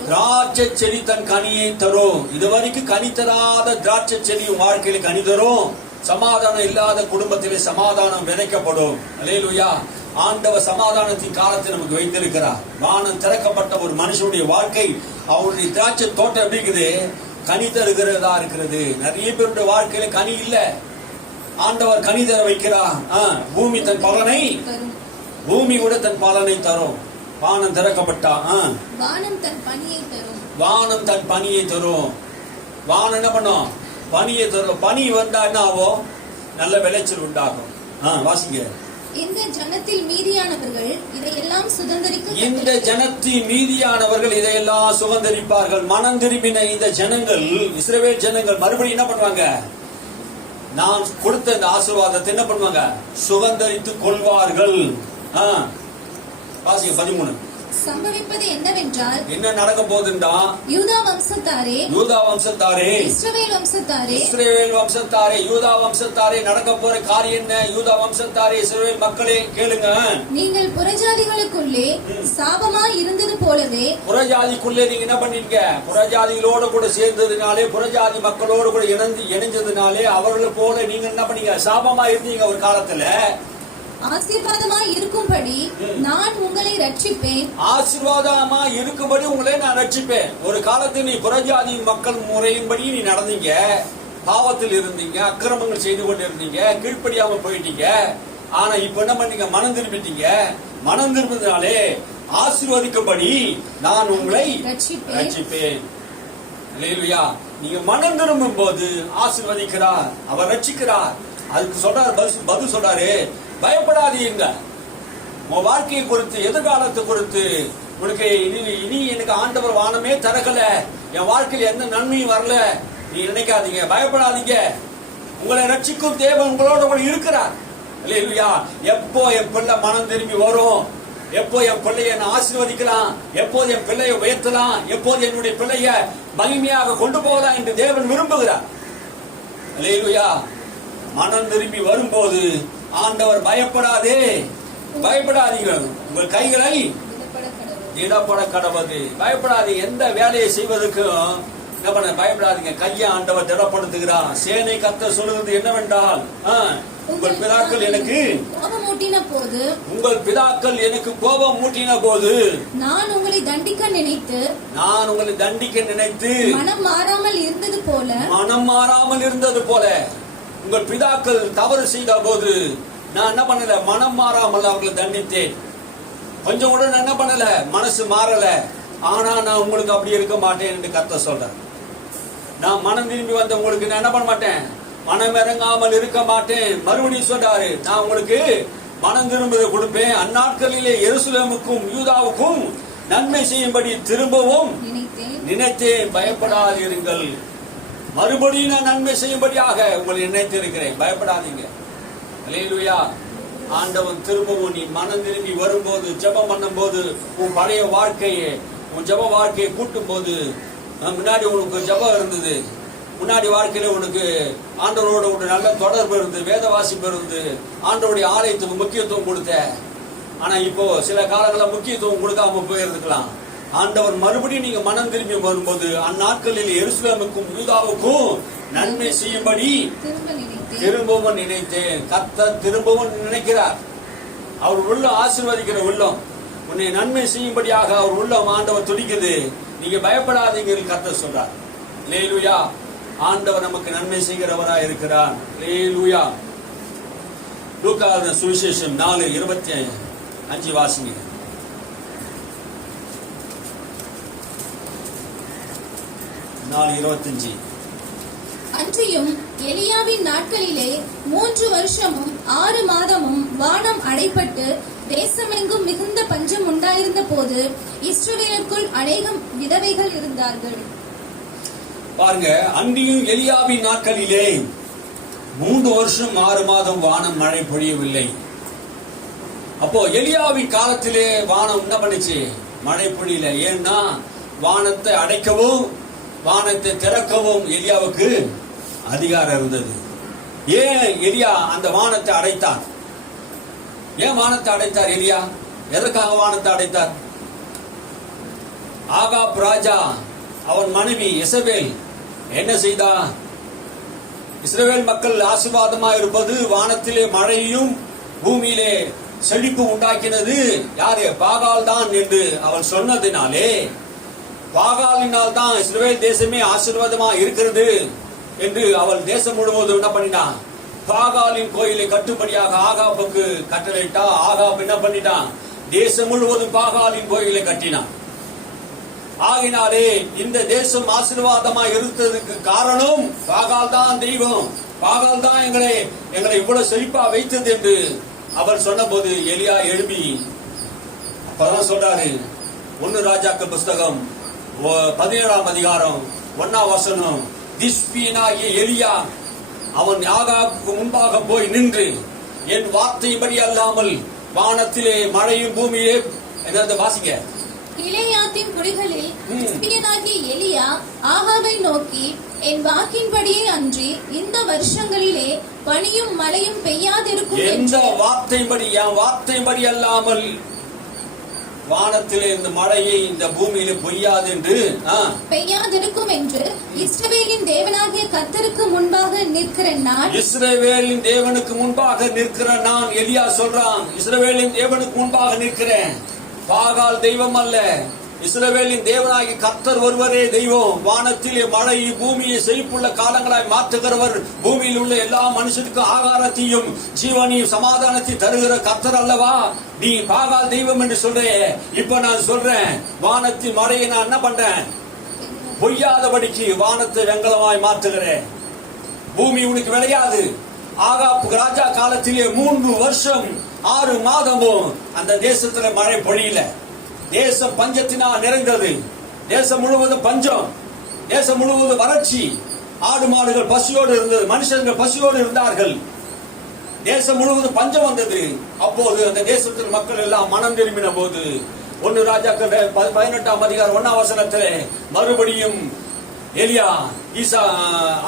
திராட்சை செடி தன் கனியை தரும். இதுவரைக்கும் கனி தராத திராட்சை செடியும் வாழ்க்கையில கனி தரும். சமாதானம் இல்லாத குடும்பத்திலே சமாதானம் விதைக்கப்படும். அல்லேலூயா. ஆண்டவர் சமாதானத்தின் காலத்தை நமக்கு வைத்திருக்கிறார். வானம் திறக்கப்பட்ட ஒரு மனுஷனுடைய வாழ்க்கை, அவருடைய திராட்சை தோட்டம் எப்படி இருக்குது? கனி தருகிறதா இருக்கிறது. நிறைய பேருடைய வாழ்க்கையில கனி இல்ல. ஆண்டவர் கனி தர வைக்கிறார். பூமி தன் பலனை, பூமி கூட தன் பலனை தரும். வானம் திறக்கப்பட்டா வானம் தன் பனியை தரும். வானம் தன் பனியை தரும். வானம் என்ன பண்ணும்? பனியை தரும். பனி வந்தா என்ன ஆகும்? நல்ல விளைச்சல் உண்டாகும். வாசிங்க. இந்த ஜனத்தில் மீதியானவர்கள் இதையெல்லாம் சுதந்தரிக்க, இந்த ஜனத்தின் மீதியானவர்கள் இதையெல்லாம் சுதந்தரிப்பார்கள். மனம் திரும்பின இந்த ஜனங்கள், இஸ்ரவேல் ஜனங்கள் மறுபடியும் என்ன பண்ணுவாங்க? நான் கொடுத்த இந்த ஆசீர்வாதத்தை என்ன பண்ணுவாங்க? சுதந்தரித்துக் கொள்வார்கள். வாசிங்க 13. சம்பவிப்பது என்னவென்றால், என்ன நடக்க போகுதுண்டா? யூதா வம்சத்தாரே, யூதா வம்சத்தாரே, இஸ்ரவேல் வம்சத்தாரே, இஸ்ரவேல் வம்சத்தாரே, யூதா வம்சத்தாரே, நடக்க போற காரியம் என்ன? யூதா வம்சத்தாரே, இஸ்ரவேல் மக்களே கேளுங்க. நீங்கள் புறஜாதிகளுக்குள்ளே சாபமாய் இருந்தது போலவே, புறஜாதிக்குள்ளே நீங்க என்ன பண்ணீங்க? புறஜாதிகளோட கூட சேர்ந்ததுனாலே, புறஜாதி மக்களோடு கூட இணைஞ்சதுனாலே அவர்களை போல நீங்க என்ன பண்ணீங்க? சாபமா இருந்தீங்க. ஒரு காலத்துல ஆசீர்வாதமாய் இருக்கும்படி நான் உங்களை ரட்சிப்பேன். ஆசீர்வாதமா இருக்கும்படி உங்களை நான் ரட்சிப்பேன். ஒரு காலத்தில் நீ புறஜாதி மக்கள் முறையின்படி நீ நடந்தீங்க, பாவத்தில் இருந்தீங்க, அக்கிரமங்கள் செய்து கொண்டு இருந்தீங்க, கீழ்ப்படியாம போயிட்டீங்க. ஆனா இப்ப என்ன பண்ணீங்க? மனம் திரும்பிட்டீங்க. மனம் திரும்பினாலே ஆசீர்வதிக்கும்படி நான் உங்களை ரட்சிப்பேன். அல்லேலூயா. நீங்க மனம் திரும்பும் போது ஆசீர்வதிக்கிறார், அவர் ரட்சிக்கிறார். அதுக்கு சொல்றாரு, பதில் சொல்றாரு, பயப்படாதீங்க. உன் வாழ்க்கையை குறித்து, எதிர்காலத்தை குறித்து, உனக்கு இனி எனக்கு ஆண்டவர் வானமே திறக்கல, என் வாழ்க்கையில் எந்த நன்மையும் வரல, நீ நினைக்காதீங்க, பயப்படாதீங்க. உங்களை ரட்சிக்கும் தேவன் உங்களோட கூட இருக்கிறார். அல்லேலூயா. எப்போ என் பிள்ளை மனம் திரும்பி வரும், எப்போ என் பிள்ளைய நான் ஆசீர்வதிக்கலாம், எப்போது என் பிள்ளையை உயர்த்தலாம், எப்போது என்னுடைய பிள்ளைய மகிமையாக கொண்டு போகலாம் என்று தேவன் விரும்புகிறார். அல்லேலூயா. மனம் திரும்பி வரும்போது ஆண்டவர் பயப்படாதே, பயப்படாதீங்க, உங்கள் கைகளை இடப்பட கடவுது. பயப்படாதீங்க. எந்த வேலையை செய்வதற்கும் என்ன பண்ண பயப்படாதீங்க. கையை ஆண்டவர் திடப்படுத்துகிறார். சேனை கர்த்தர் சொல்லுவது என்னவென்றால், உங்கள் பிதாக்கள் எனக்கு கோபம் மூட்டின போது, உங்கள் பிதாக்கள் எனக்கு கோபம் மூட்டின போது நான் உங்களை தண்டிக்க நினைத்து, நான் உங்களை தண்டிக்க நினைத்து மனம் மாறாமல் இருந்தது போல, மனம் மாறாமல் இருந்தது போல, உங்கள் பிதாக்கள் தவறு செய்த போது நான் என்ன பண்ணல? மனம் மாறாமல் அவர்களை தண்டித்தேன். கொஞ்சம் கூட நான் என்ன பண்ணல? மனசு மாறல. ஆனா நான் உங்களுக்கு அப்படி இருக்க மாட்டேன் என்று கர்த்தர் சொல்றேன். நான் மனம் திரும்பி வந்த உங்களுக்கு நான் என்ன பண்ண மாட்டேன்? மனம் இறங்காமல் இருக்க மாட்டேன். மறுபடியும் சொல்றாரு, நான் உங்களுக்கு மனம் திரும்புவதை கொடுப்பேன். அந்நாட்களிலே எருசலேமுக்கும் யூதாவுக்கும் நன்மை செய்யும்படி திரும்பவும் நினைத்தேன். நினைத்தேன், பயப்படாதிருங்கள். மறுபடியும் நான் நன்மை செய்யும்படியாக உங்களை நினைத்திருக்கிறேன், பயப்படாதீங்க. அல்லேலூயா. ஆண்டவன் திரும்பவும் நீ மனம் திரும்பி வரும்போது, ஜெபம் பண்ணும் போது, உன் பழைய வாழ்க்கையை, உன் ஜெப வாழ்க்கையை கூட்டும் போது, முன்னாடி உனக்கு ஜெபம் இருந்தது, முன்னாடி வாழ்க்கையில உனக்கு ஆண்டவரோட ஒரு நல்ல தொடர்பு இருந்து, வேத வாசிப்பு இருந்து, ஆண்டவருடைய ஆலயத்துக்கு முக்கியத்துவம் கொடுத்த. ஆனா இப்போ சில காலங்களில் முக்கியத்துவம் கொடுக்காம போயிருக்கலாம். ஆண்டவர் மறுபடியும் நீங்க மனம் திரும்பி வரும்போது, அந்நாட்களில் எருசலேமுக்கும் யூதாவுக்கும் நன்மை செய்யும்படி திரும்பவும் நினைத்தேன். கர்த்தர் திரும்பவும் நினைக்கிறார். அவர் உள்ளம் ஆசீர்வதிக்கிற உள்ளம், உன்னை நன்மை செய்யும்படியாக அவர் உள்ளம் ஆண்டவர் துடிக்குது. நீங்க பயப்படாதீங்க, கர்த்தர் சொல்றார். அல்லேலூயா. ஆண்டவர் நமக்கு நன்மை செய்கிறவராய் இருக்கிறார். அல்லேலூயா. லூக்கா சுவிசேஷம் 4:25 வாசிங்க. அன்றியும் எலியாவின் நாட்களிலே 3 வருஷமும் 6 மாதமும் வானம் அடைபட்டு தேசமெங்கும் மிகுந்த பஞ்சம் உண்டாயிருந்த போது இஸ்ரவேலுக்குள் அநேகம் விதவைகள் இருந்தார்கள். பாருங்க, அன்றியும் எலியாவின் நாட்களிலே 3 வருஷம் 6 மாதம் வானம் மழை பொழியவில்லை. அப்போ எலியாவின் காலத்திலே வானம் என்ன பண்ணுச்சு? மழை பொழியல. ஏன்னா வானத்தை அடைக்கவும் வானத்தை திறக்கவும் எலியாவுக்கு அதிகாரம் இருந்தது. ஏன் எலியா அந்த வானத்தை அடைத்தார்? ஏன் வானத்தை அடைத்தார் எலியா? எதற்காக வானத்தை அடைத்தார்? ஆகாப் ராஜா, அவன் மனைவி எசபேல் என்ன செய்தா? இஸ்ரவேல் மக்கள் ஆசீர்வாதமா இருப்பது, வானத்திலே மழையும் பூமியிலே செழிப்பு உண்டாக்கினது யாரு? பாகால் தான் என்று அவள் சொன்னதினாலே, பாகாலினால் தான் இஸ்ரவேல் தேசமே ஆசீர்வாதமா இருக்கிறது என்று அவள் தேசம் முழுவதும் என்ன பண்ணினான்? பாகாலின் கோயிலை கட்டுப்படியாக ஆகாப்புக்கு கட்டளையிட்டா. ஆகாப் என்ன பண்ணிட்டான்? தேசம் முழுவதும் பாகாலின் கோயிலை கட்டினான். ஆகினாலே இந்த தேசம் ஆசீர்வாதமா இருந்ததுக்கு காரணம் பாகால் தான் தெய்வம், பாகால் தான் எங்களை இவ்வளவு செழிப்பா வைத்தது என்று அவள் சொன்ன போது எலியா எழுப்பி அப்பதான் சொல்றாரு. 1 ராஜாக்கள் புஸ்தகம் 17ஆம் அதிகாரம் 1ஆம் வசனம். திஸ்பியனாகிய எலியா அவன் ஆகாபுக்கு முன்பாக போய் நின்று, என் வார்த்தைப்படி அல்லாமல் வானத்திலே மழையும் பூமியே என்னது வாசிங்க. கிலேயாத்தின் குடிகளில் திஸ்பியனாகிய எலியா ஆகாபை நோக்கி, என் வாக்கின்படியே அன்றி இந்த வருஷங்களிலே பனியும் மழையும் பெய்யாதிருக்கும். எந்த வார்த்தைப்படி? என் வார்த்தைப்படி அல்லாமல் வானத்திலே இந்த மழையை இந்த பூமியில பொய்யாது என்று பெய்யாதிருக்கும் என்று இஸ்ரவேலின் தேவனாகிய கர்த்தருக்கு முன்பாக நிற்கிற நான், இஸ்ரவேலின் தேவனுக்கு முன்பாக நிற்கிற நான், எலியா சொல்றான், இஸ்ரவேலின் தேவனுக்கு முன்பாக நிற்கிறேன். பாகால் தெய்வம் அல்ல, இஸ்ரவேலின் தேவனாகிய கர்த்தர் ஒருவரே தெய்வம். வானத்திலே மழை பூமியை செழிப்புள்ள காலங்களாய் மாற்றுகிறவர், பூமியில் உள்ள எல்லா மனுஷனுக்கும் ஆகாரத்தையும் ஜீவனையும் சமாதானத்தையும் தருகிற கர்த்தர் அல்லவா? நீ பாகால் தெய்வம் என்று சொல்றே. இப்ப நான் சொல்றேன், வானத்தின் மழையை நான் என்ன பண்றேன்? பொய்யாதபடிக்கு வானத்தை வெங்கலமாய் மாற்றுகிறேன். பூமி உனக்கு விளையாது. ஆகாப் ராஜா காலத்திலே 3 வருஷம் 6 மாதமும் அந்த தேசத்துல மழை பொழியல. தேசம் பஞ்சத்தினால் நிறைந்தது. தேசம் முழுவதும் பஞ்சம், தேசம் முழுவதும் வறட்சி. ஆடு மாடுகள் பசியோடு இருந்தது, மனுஷர்கள் பசியோடு இருந்தார்கள். தேசம் முழுவதும் பஞ்சம் வந்தது. அப்போது அந்த தேசத்தின் மக்கள் எல்லாம் மனம் திரும்பின போது 1 ராஜாக்கள் 18ஆம் அதிகாரம் 1ஆம் வசனத்திலே மறுபடியும் எலியா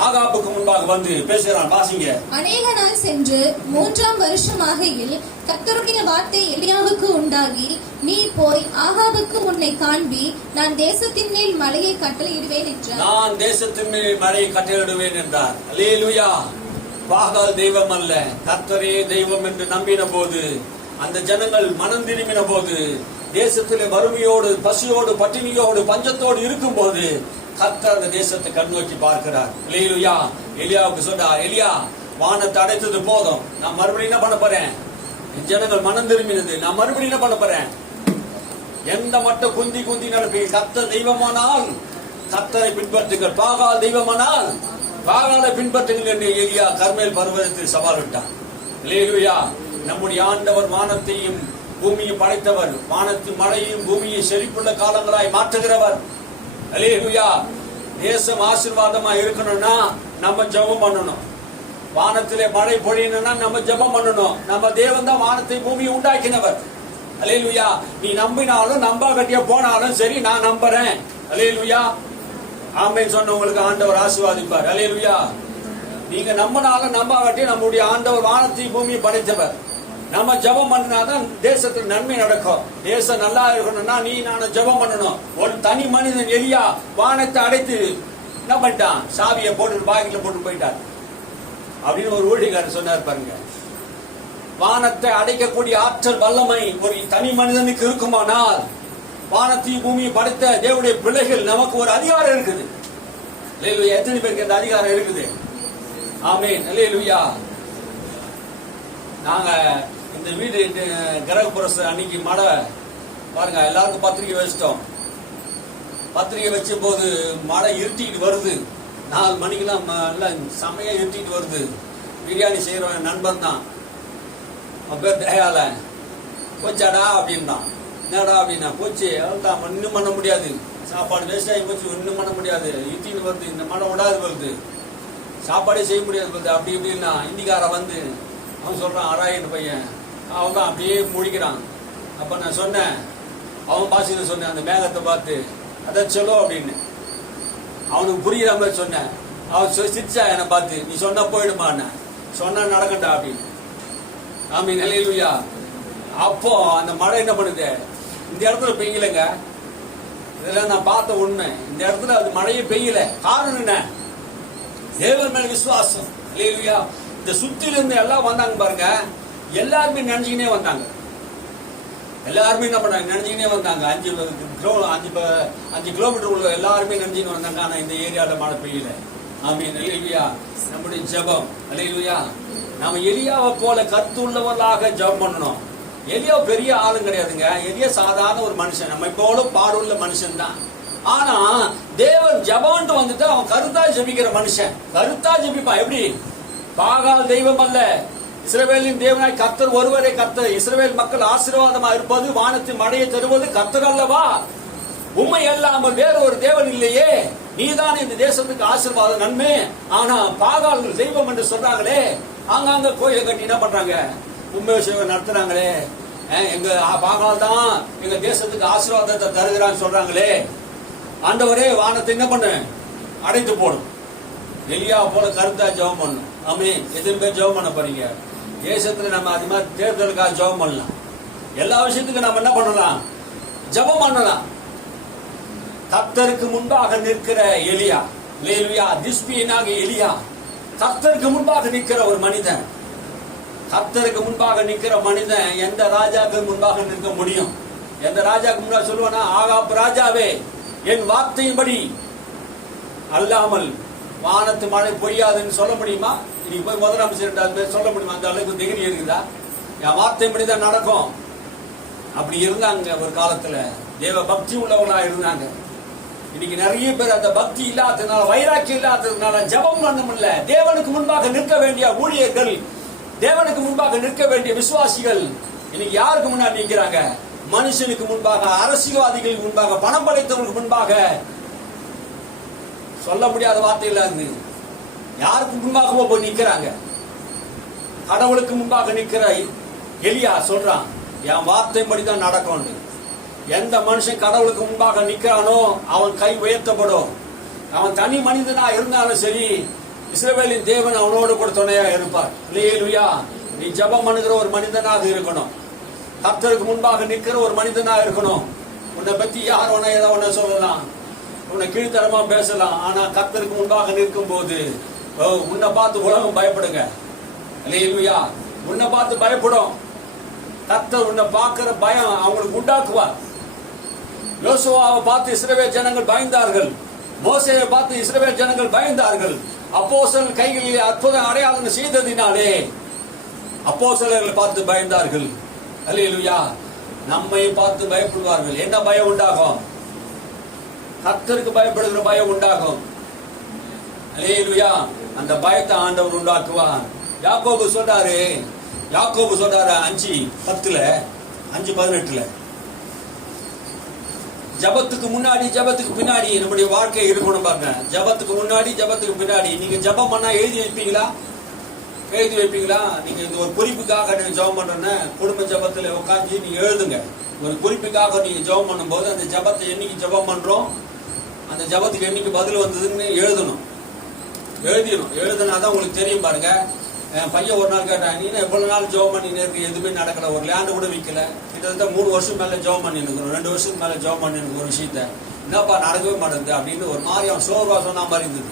ஆகாபுக்கு முன்பாக வந்து பேசுகிறான். வாசிங்க. அநேக நாள் சென்று 3ஆம் வருஷமாகையில் கர்த்தருடைய வார்த்தை எலியாவுக்கு உண்டாகி, நீ போய் ஆகாபுக்கு உன்னை காண்பி, நான் தேசத்தின் மேல் மழையை கட்டளையிடுவேன் என்றார். நான் தேசத்தின் மேல் மழையை கட்டளையிடுவேன் என்றார். அல்லேலூயா. பாகால் தெய்வம் அல்ல, கர்த்தரே தெய்வம் என்று நம்பின போது, அந்த ஜனங்கள் மனம் திரும்பின போது, தேசத்திலே வறுமையோடு பசியோடு பட்டினியோடு பஞ்சத்தோடு இருக்கும் போது கர்த்தர் அந்த தேசத்தை கண்ணோக்கி பார்க்கிறார். அல்லேலூயா. எலியாவுக்கு சொன்னார், எலியா வானத்தை அடைத்தது போதும், நான் மறுபடியும் என்ன பண்ண போறேன்? ஜனங்கள் மனம் திரும்பினது, நான் மறுபடியும் என்ன பண்ண போறேன்? எந்த மட்டும் குந்தி குந்தி நடப்பி, கர்த்தர் தெய்வமானால் கர்த்தரை பின்பற்றுங்கள், பாகால் தெய்வமானால் பாகாலை பின்பற்றுங்கள் என்று எலியா கர்மேல் பர்வதத்தில் சவால் விட்டார். அல்லேலூயா. நம்முடைய ஆண்டவர் வானத்தையும் பூமியை படைத்தவர், வானத்து மழையும் பூமியை செழிப்புள்ள காலங்களாய் மாற்றுகிறவர். அல்லேலூயா. தேசம் ஆசீர்வாதமா இருக்கணும்னா நம்ம ஜெபம் பண்ணணும். வானத்திலே மழை பொழியணும்னா நம்ம ஜெபம் பண்ணணும். நம்ம தேவன் தான் வானத்தை பூமியை உண்டாக்கினவர். அல்லேலூயா. நீ நம்பினாலும் நம்பாகட்டியா போனாலும் சரி, நான் நம்புறேன். அல்லேலூயா. ஆமென் சொன்னவங்களுக்கு ஆண்டவர் ஆசீர்வதிப்பார். அல்லேலூயா. நீங்க நம்பினாலும் நம்பாகட்டி நம்முடைய ஆண்டவர் வானத்தை பூமியை படைத்தவர். நம்ம ஜெபம் பண்ணினாதான் தேசத்துக்கு நன்மை நடக்கும். தேசம் நல்லா இருக்கணும்னா நீ நானும் ஜெபம் பண்ணணும். ஒரு தனி மனிதன் எலியா வானத்தை அடைத்து என்ன பண்ணிட்டான்? சாவியை போட்டு பாக்கெட்ல போட்டு போயிட்டார் அப்படின்னு ஒரு ஊழியக்காரர் சொன்னார் பாருங்க. வானத்தை அடைக்கக்கூடிய ஆற்றல் வல்லமை ஒரு தனி மனிதனுக்கு இருக்குமானால், வானத்தையும் பூமியை படைத்த தேவனுடைய பிள்ளைகள் நமக்கு ஒரு அதிகாரம் இருக்குது. எத்தனை பேருக்கு அந்த அதிகாரம் இருக்குது? ஆமென். அல்லேலூயா. நாங்க இந்த வீடு கிரகப்புரச அன்னைக்கு மழை பாருங்க, எல்லாருக்கும் பத்திரிகை வச்சிட்டோம். பத்திரிகை வச்ச போது மழை இருட்டிட்டு வருது. 4 மணிக்கெல்லாம் எல்லாம் செமையா இருட்டிட்டு வருது. பிரியாணி செய்யற நண்பர் தான், அவன் பேர் தயால. போச்சாடா அப்படின்னா, என்னடா அப்படின்னா, போச்சு அவ்வளோதான், இன்னும் பண்ண முடியாது, சாப்பாடு வேஸ்ட் ஆகி போச்சு, இன்னும் பண்ண முடியாது, இருட்டிட்டு வருது, இந்த மழை விடாது வருது, சாப்பாடே செய்ய முடியாது வருது, அப்படி இப்படின்னா இந்திக்கார வந்து அவன் சொல்றான், ஆராயன் பையன், அவன் தான் அப்படியே முடிக்கிறான். அப்ப நான் சொன்னேன், அவன் பாசியில சொன்னேன், அந்த மேகத்தை பார்த்து அதை சொல்லோ அப்படின்னு. அவனுக்கு புரியுற மாதிரி சொன்னேன். அவன் சிரிச்சா என்னை பார்த்து, நீ சொன்னா போயிடுமான்னு. சொன்னா நடக்கட்டா அப்படின்னு. ஆமீன். அல்லேலூயா. அப்போ அந்த மழை என்ன பண்ணுது? இந்த இடத்துல பெய்யலைங்க. இதெல்லாம் நான் பார்த்த உண்மை. இந்த இடத்துல அது மழையே பெய்யல. காரணம் என்ன? தேவன் மேல விசுவாசம். அல்லேலூயா. இந்த சுத்தில இருந்து எல்லாம் வந்தாங்க பாருங்க, எல்லாருமே நினைச்சுக்கினே வந்தாங்க. எல்லாருமே என்ன பண்ணாங்க? நினைச்சுக்கினே வந்தாங்க. 5 கிலோமீட்டர் உள்ள எல்லாருமே நினைச்சுன்னு வந்தாங்க. ஆனா இந்த ஏரியால மழை பெய்யல. ஆமீன். அல்லேலூயா. நம்முடைய ஜெபம், அல்லேலூயா, நாம எலியாவை போல கருத்துள்ளவர்களாக ஜெபம் பண்ணணும். எலியா பெரிய ஆளும் கிடையாதுங்க. எலியா சாதாரண ஒரு மனுஷன், நம்ம போல பாடுள்ள மனுஷன் தான். ஆனா தேவன் ஜெபம்னு வந்துட்டு அவன் கருத்தா ஜெபிக்கிற மனுஷன். கருத்தா ஜெபிப்பான். எப்படி? பாகால் தெய்வம் அல்ல, இஸ்ரவேலின் தேவனாய் கர்த்தர் ஒருவரே கர்த்தர். இஸ்ரவேல் மக்கள் ஆசீர்வாதமா இருப்பது, வானத்தின் மழையை தருவது கர்த்தர் அல்லவா? உண்மை அல்லாமல் வேற ஒரு தேவன் இல்லையே. நீதான் இந்த தேசத்துக்கு ஆசீர்வாத நன்மை. ஆனா பாகால் தெய்வம் என்று சொல்றாங்களே, அங்கங்க கோயிலை கட்டி என்ன பண்றாங்க? கும்பாபிஷேகம் நடத்துறாங்களே, எங்க பாகால் தான் எங்க தேசத்துக்கு ஆசீர்வாதத்தை தருகிறான்னு சொல்றாங்களே. ஆண்டவரே வானத்தை என்ன பண்ணு? அடைத்து போடும். எலியா போல கருத்தா ஜெபம் பண்ணும். ஆமென். எத்தனை பேர் ஜெபம் பண்ண போறீங்க? தேசத்துல நம்ம அது மாதிரி தேர்தலுக்காக ஜெபம் பண்ணலாம். எல்லா விஷயத்துக்கும் நம்ம என்ன பண்ணலாம்? ஜெபம் பண்ணலாம். கர்த்தருக்கு முன்பாக நிற்கிற எலியா, அல்லேலூயா, திஸ்பியனாக எலியா, கர்த்தருக்கு முன்பாக நிற்கிற ஒரு மனிதன். கர்த்தருக்கு முன்பாக நிற்கிற மனிதன் எந்த ராஜாக்கு முன்பாக நிற்க முடியும்? எந்த ராஜாக்கு முன்பாக சொல்லுவானா, ஆகாப் ராஜாவே, என் வார்த்தையின்படி அல்லாமல் வானத்து மழை பொய்யாதுன்னு சொல்ல முடியுமா? இன்னைக்கு போய் முதலமைச்சர் சொல்ல முடியுமா? அந்த அளவுக்கு திகிரி இருக்குதா? என் வார்த்தையின்படி தான் நடக்கும். அப்படி இருந்தாங்க ஒரு காலத்துல. தேவ பக்தி உள்ளவங்களா இருந்தாங்க. இன்னைக்கு நிறைய பேர் அந்த பக்தி இல்லாததுனால, வைராக்கியம் இல்லாததுனால ஜெபம் பண்ண முடியல. தேவனுக்கு முன்பாக நிற்க வேண்டிய ஊழியர்கள், தேவனுக்கு முன்பாக நிற்க வேண்டிய விசுவாசிகள் இன்னைக்கு யாருக்கு முன்னாடி நிற்கிறாங்க? மனுஷனுக்கு முன்பாக, அரசியல்வாதிகளுக்கு முன்பாக, பணம் படைத்தவர்களுக்கு முன்பாக. சொல்ல முடியாத வார்த்தையில இருந்து யாருக்கு முன்பாக போய் நிற்கிறாங்க? கடவுளுக்கு முன்பாக நிற்கிற எலியா சொல்றான், என் வார்த்தைப்படி தான் நடக்கும். எந்த மனுஷன் கடவுளுக்கு முன்பாக நிற்கிறானோ அவன் கை உயர்த்தப்படும். அவன் தனி மனிதனா இருந்தாலும் சரி, இஸ்ரவேலின் தேவன் அவனோடு கூட துணையா இருப்பார். அல்லேலூயா. நீ ஜெபம் பண்ணுகிற ஒரு மனிதனாக இருக்கணும். கர்த்தருக்கு முன்பாக நிற்கிற ஒரு மனிதனா இருக்கணும். உன்னை பத்தி யார் வேணா ஏதோ ஒண்ணு சொல்லலாம், உன்னை கீழ்த்தரமா பேசலாம். ஆனா கர்த்தருக்கு முன்பாக நிற்கும் போது உன்னை பார்த்து உலகம் பயப்படுங்க. அல்லேலூயா. உன்னை பார்த்து பயப்படும். கர்த்தர் உன்னை பார்க்கிற பயம் அவங்களுக்கு உண்டாக்குவார். யோசுவாவை பார்த்து இஸ்ரவேல் ஜனங்கள் பயந்தார்கள். மோசேயை பார்த்து இஸ்ரவேல் ஜனங்கள் பயந்தார்கள். அப்போஸ்தலர் கைகளில் அற்புத அடையாளங்கள் செய்ததினாலே அப்போஸ்தலர்களை பார்த்து பயந்தார்கள். அல்லேலூயா. நம்மை பார்த்து பயப்படுவார்கள். என்ன பயம் உண்டாகும்? கர்த்தருக்கு பயப்படுகிற பயம் உண்டாகும். அல்லேலூயா. அந்த பயத்தை ஆண்டவர் உண்டாக்குவார். யாக்கோபு சொல்றாரு 5:10, 5:18. ஜபத்துக்கு முன்னாடி ஜபத்துக்கு பின்னாடி நம்முடைய வாழ்க்கை இருக்கணும் பாருங்க. ஜபத்துக்கு முன்னாடி ஜபத்துக்கு பின்னாடி. நீங்க ஜபம் பண்ணா எழுதி வைப்பீங்களா? எழுதி வைப்பீங்களா? நீங்க இந்த ஒரு குறிப்புக்காக நீங்க ஜபம் பண்றேன்னு குடும்ப ஜபத்துல உட்காந்து நீங்க எழுதுங்க. ஒரு குறிப்புக்காக நீங்க ஜபம் பண்ணும்போது அந்த ஜபத்தை என்னைக்கு ஜபம் பண்றோம், அந்த ஜபத்துக்கு என்னைக்கு பதில் வந்ததுன்னு எழுதணும். எழுதுனாதான் உங்களுக்கு தெரியும் பாருங்க. என் பையன் ஒரு நாள் கேட்டான், நீ எவ்வளவு நாள் ஜெபம் பண்ணின்னு இருக்கு, எதுவுமே நடக்கல, ஒரு லேண்டு கூட விற்கல, கிட்டத்தட்ட 3 வருஷம் மேல ஜெபம் பண்ணி இருக்கிறோம், 2 வருஷத்துக்கு மேல ஜெபம் பண்ணி ஒரு விஷயத்த, என்னப்பா நடக்கவே மாட்டேங்குது அப்படின்னு ஒரு மாதிரி அவன் சோர்வா சொன்ன மாதிரி இருந்தது.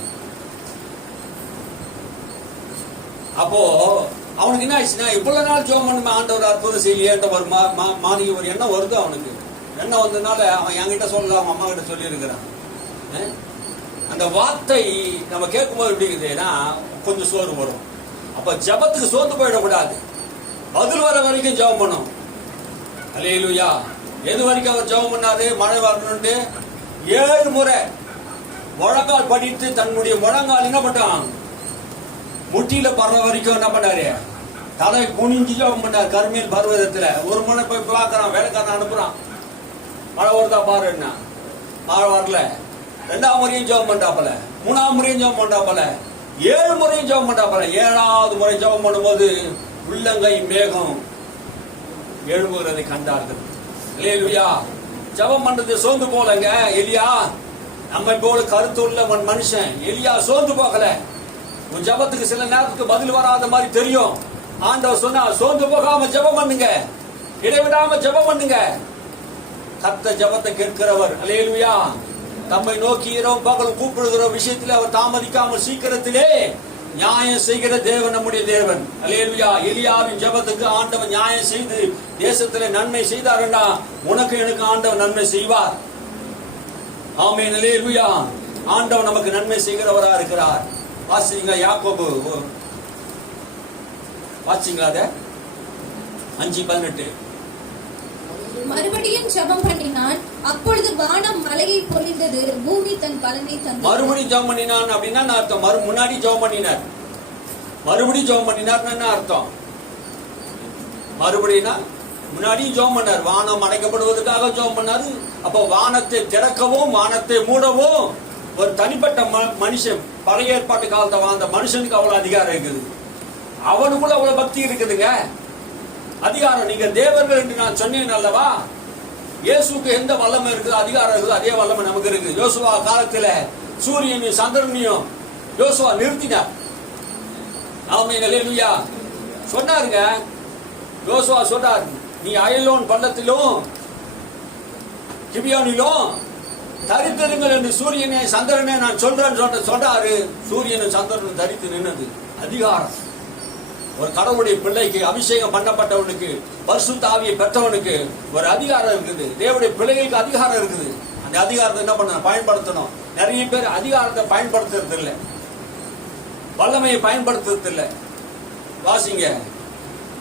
அப்போ அவனுக்கு என்ன ஆயிடுச்சுன்னா, இவ்வளவு நாள் ஜெபம் பண்ணுமே ஆண்டவர் அற்புதம் செய்யலையேன்ற ஒரு மாதிரி ஒரு எண்ணம் வருது அவனுக்கு. எண்ணம் வந்ததுனால அவன் என்கிட்ட சொல்லல, அவன் அம்மா கிட்ட சொல்லி இருக்கிறான். அந்த வார்த்தை நம்ம கேட்கும்போது எப்படி இருக்குதுன்னா கொஞ்சம் சோர்வு வரும். அப்ப ஜபத்துக்கு சோர்ந்து போயிடக்கூடாது. பதில் வர வரைக்கும் ஜெபம் பண்ணும். அல்லேலூயா. எது வரைக்கும் அவர் ஜெபம் பண்ணாரு? மழை வரணும்னு 7 முறை முழங்கால் படித்து தன்னுடைய முழங்கால் என்ன பண்ணான், முட்டியில படுற வரைக்கும் என்ன பண்ணாரு, தலை குனிஞ்சு ஜெபம் பண்ணார். கர்மேல் பர்வதத்துல ஒரு முறை போய் பார்க்கறான், வேலைக்காரன் அனுப்புறான், மழை வருதா பாரு. என்ன மழை வரல. 2ஆம் முறையும் ஜெபம் பண்றாப்பல, 3ஆம் முறையும் ஜெபம் பண்றாப்பல, 7 முறையும் ஜெபம் பண்றாப்பல. 7ஆவது முறை ஜெபம் பண்ணும்போது உள்ளங்கை மேகம் எழும்புகிறதை கண்டார்கள். அல்லேலூயா. ஜெபம் பண்றது சோர்ந்து போலங்க. எலியா நம்ம போல கருத்துள்ள மனுஷன். எலியா சோர்ந்து போகல. ஒரு ஜெபத்துக்கு சில நேரத்துக்கு பதில் வராத மாதிரி தெரியும். ஆண்டவர் சொன்னா சோர்ந்து போகாம ஜெபம் பண்ணுங்க, இடைவிடாம ஜெபம் பண்ணுங்க. கர்த்தர் ஜெபத்தை கேட்கிறவர். அல்லேலூயா. தம்மை நோக்கி இரவு பகலும் கூப்பிடுகிற விஷயத்தில் அவர் தாமதிக்காமல் சீக்கிரத்திலே நியாயம் செய்கிற தேவன் நம்முடைய தேவன். அல்லேலூயா. எலியாவின் ஜெபத்துக்கு ஆண்டவன் நியாயம் செய்து தேசத்திலே நன்மை செய்தார்னா உனக்கு எனக்கு ஆண்டவன் நன்மை செய்வார். ஆமென். அல்லேலூயா. ஆண்டவன் நமக்கு நன்மை செய்கிறவரா இருக்கிறார். வாசிங்க யாக்கோபு, வாசிங்களா அத 5:18. மறுபடியும் ஜெபம் பண்ணினான், அப்பொழுது வானம் மழையை பொழிந்தது, பூமி தன் பலனை தந்தது. மறுபடியும் ஜெபம் பண்ணினான் அப்படின்னா அர்த்தம் முன்னாடி ஜெபம் பண்ணினார். மறுபடியும் ஜெபம் பண்ணினார் என்ன அர்த்தம்? மறுபடினா முன்னாடியும் ஜெபம் பண்ணார். வானம் அடைக்கப்படுவதற்காக ஜெபம் பண்ணாரு. அப்போ வானத்தை திறக்கவும் வானத்தை மூடவும் ஒரு தனிப்பட்ட மனுஷன், பழைய ஏற்பாட்டு காலத்தை வாழ்ந்த மனுஷனுக்கு அவ்வளவு அதிகாரம் இருக்குது. அவனுக்குள்ள அவ்வளவு பக்தி இருக்குதுங்க, அதிகாரம். நீங்க தேவர்கள் என்று நான் சொன்னேன் அல்லவா? இயேசுக்கு எந்த வல்லமை இருக்குது, அதிகாரம் இருக்குது, அதே வல்லமை நமக்கு இருக்கு. யோசுவா காலத்துல சூரியனையும் சந்திரனையும் யோசுவா நிறுத்தினார். ஆமென். அல்லேலூயா. சொன்னாருங்க, யோசுவா சொன்னார், நீ அயலோன் பள்ளத்திலும் கிபியோனிலும் தரித்திருங்கள் என்று சூரியனை சந்திரனை நான் சொல்றேன்னு சொல்றாரு. சூரியனும் சந்திரனும் தரித்து நின்னது. அதிகாரம். ஒரு கடவுளுடைய பிள்ளைக்கு, அபிஷேகம் பண்ணப்பட்டவனுக்கு, பரிசுத்த ஆவியை பெற்றவனுக்கு ஒரு அதிகாரம் இருக்குது. தேவனுடைய பிள்ளைகளுக்கு அதிகாரம் இருக்குது. அந்த அதிகாரத்தை என்ன பண்ண பயன்படுத்தணும். நிறைய பேர் அதிகாரத்தை பயன்படுத்துறது இல்லை, வல்லமையை பயன்படுத்துறது இல்லை. வாசிங்க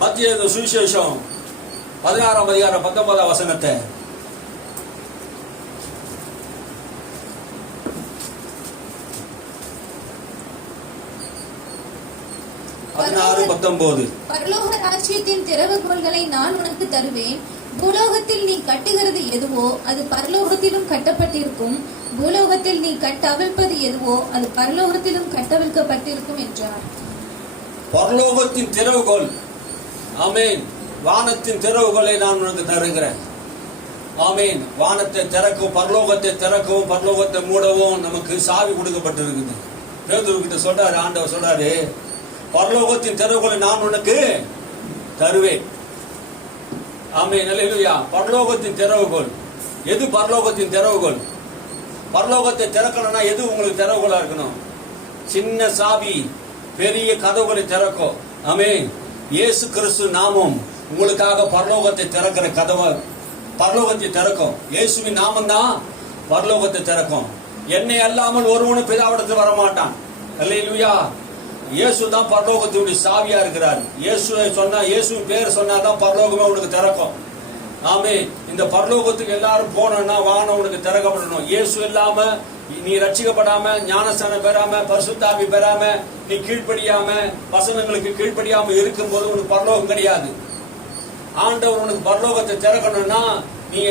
மத்திய சுவிசேஷம் 16ஆம் அதிகாரம் 19ஆம் வசனத்தை. 16:19. பரலோக ராஜ்யத்தின் திறவுகோல்களை நான் உனக்கு தருவேன். பூலோகத்தில் நீ கட்டுகிறது எதுவோ அது பரலோகத்திலும் கட்டப்பட்டிருக்கும், பூலோகத்தில் நீ கட்டவிழ்ப்பது எதுவோ அது பரலோகத்திலும் கட்டவிழ்க்கப்பட்டிருக்கும் என்றார். பரலோகத்தின் திறவுகோல். ஆமென். வானத்தின் திறவுகோலை நான் உனக்கு தருகிறேன். ஆமென். வானத்தை திறக்கும், பரலோகத்தை திறக்கவும் பரலோகத்தை மூடவும் நமக்கு சாவி கொடுக்கப்பட்டிருக்குது. பேதுரு கிட்ட சொல்றாரு, ஆண்டவர் சொல்றாரு, பரலோகத்தின் திறவுகோலை நான் உனக்கு தருவேன். ஆமென். அல்லேலூயா. பரலோகத்தின் திறவுகோல். எது பரலோகத்தின் திறவுகோல்? பரலோகத்தை திறக்கணும்னா எது உங்களுக்கு திறவுகோலா இருக்கணும்? சின்ன சாவி பெரிய கதவுகளை திறக்கும். ஆமென். இயேசு கிறிஸ்து நாமம் உங்களுக்காக பரலோகத்தை திறக்கிற கதவை, பரலோகத்தை திறக்கும். இயேசுவின் நாமம் தான் பரலோகத்தை திறக்கும். என்னை அல்லாமல் ஒருவனும் பிதாவிடத்தில் வரமாட்டான். அல்லேலூயா. இயேசு தான் பரலோகத்தினுடைய சாவியா இருக்கிறார். இயேசுவை சொன்னா, இயேசுவின் பேர் சொன்னாதான் பரலோகமே உனக்கு திறக்கும். ஆமென். இந்த பரலோகத்துக்கு எல்லாரும் போனோம்னா வானம் உனக்கு திறக்கப்படணும். இயேசு இல்லாம நீ ரட்சிக்கப்படாம, ஞானஸ்தானம் பெறாம, பரிசுத்த ஆவி பெறாம, நீ கீழ்ப்படியாம, வசனங்களுக்கு கீழ்ப்படியாம இருக்கும்போது உனக்கு பரலோகம் கிடையாது. ஆண்டவர் உனக்கு பரலோகத்தை திறக்கணும்னா நீங்க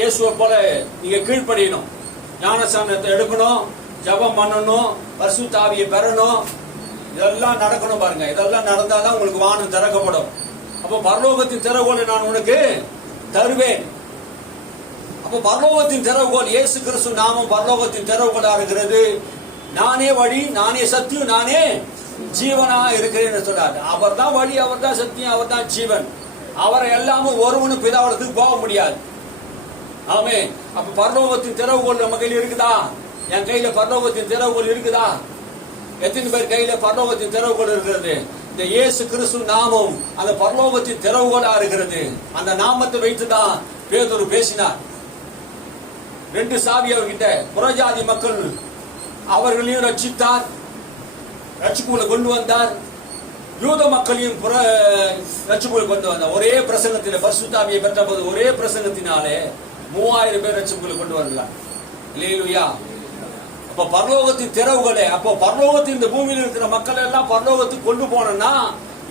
இயேசுவை போல நீங்க கீழ்ப்படியணும், ஞானஸ்நானத்தை எடுக்கணும், ஜெபம் பண்ணணும், பரிசுத்த ஆவியை பெறணும், இதெல்லாம் நடக்கணும் பாருங்க. இதெல்லாம் நடந்தாதான் உங்களுக்கு வானம் திறக்கப்படும். அப்போ பரலோகத்தின் திறவுகோலை நான் உனக்கு தருவேன். அப்போ பரலோகத்தின் திறவுகோல் இயேசு கிறிஸ்து நாமம் பரலோகத்தின் திறவுகோலா இருக்கிறது. நானே வழி, நானே சத்தியம், நானே ஜீவனா இருக்கிறேன்னு சொல்றாரு. அவர் தான் வழி, அவர் தான் சத்தியம், அவர் தான் ஜீவன். அவரை எல்லாமும் ஒருவனும் பிதாவிடத்துக்கு போக முடியாது. ஆமே. அப்ப பரலோகத்தின் திறவுகோல் நம்ம கையில் இருக்குதா? என் கையில பரலோகத்தின் திறவுகோல் இருக்குதா? எத்தனை பேர் கையில பரலோகத்தின் திறவுகோல் இருக்கிறது? இந்த இயேசு கிறிஸ்து நாமம் அந்த பரலோகத்தின் திறவுகோலா இருக்கிறது. அந்த நாமத்தை வைத்துதான் பேதுரு பேசினார். 2 சாவி அவர்கிட்ட. புறஜாதி மக்கள் அவர்களையும் ரட்சித்தார், ரட்சிப்புகளை கொண்டு வந்தார். யூத மக்களையும் ரட்சிப்புகளை கொண்டு வந்தார். ஒரே பிரசங்கத்தில் பரிசுத்த ஆவியை பெற்ற போது ஒரே பிரசங்கத்தினாலே 3000 பேர் ரட்சிப்புகளை கொண்டு வருகிறார். அல்லேலூயா. அப்ப பரலோகத்தின் திறவுகளே, அப்போ பரலோகத்தின் இந்த பூமியில் இருக்கிற மக்கள் எல்லாம் பரலோகத்துக்கு கொண்டு போனா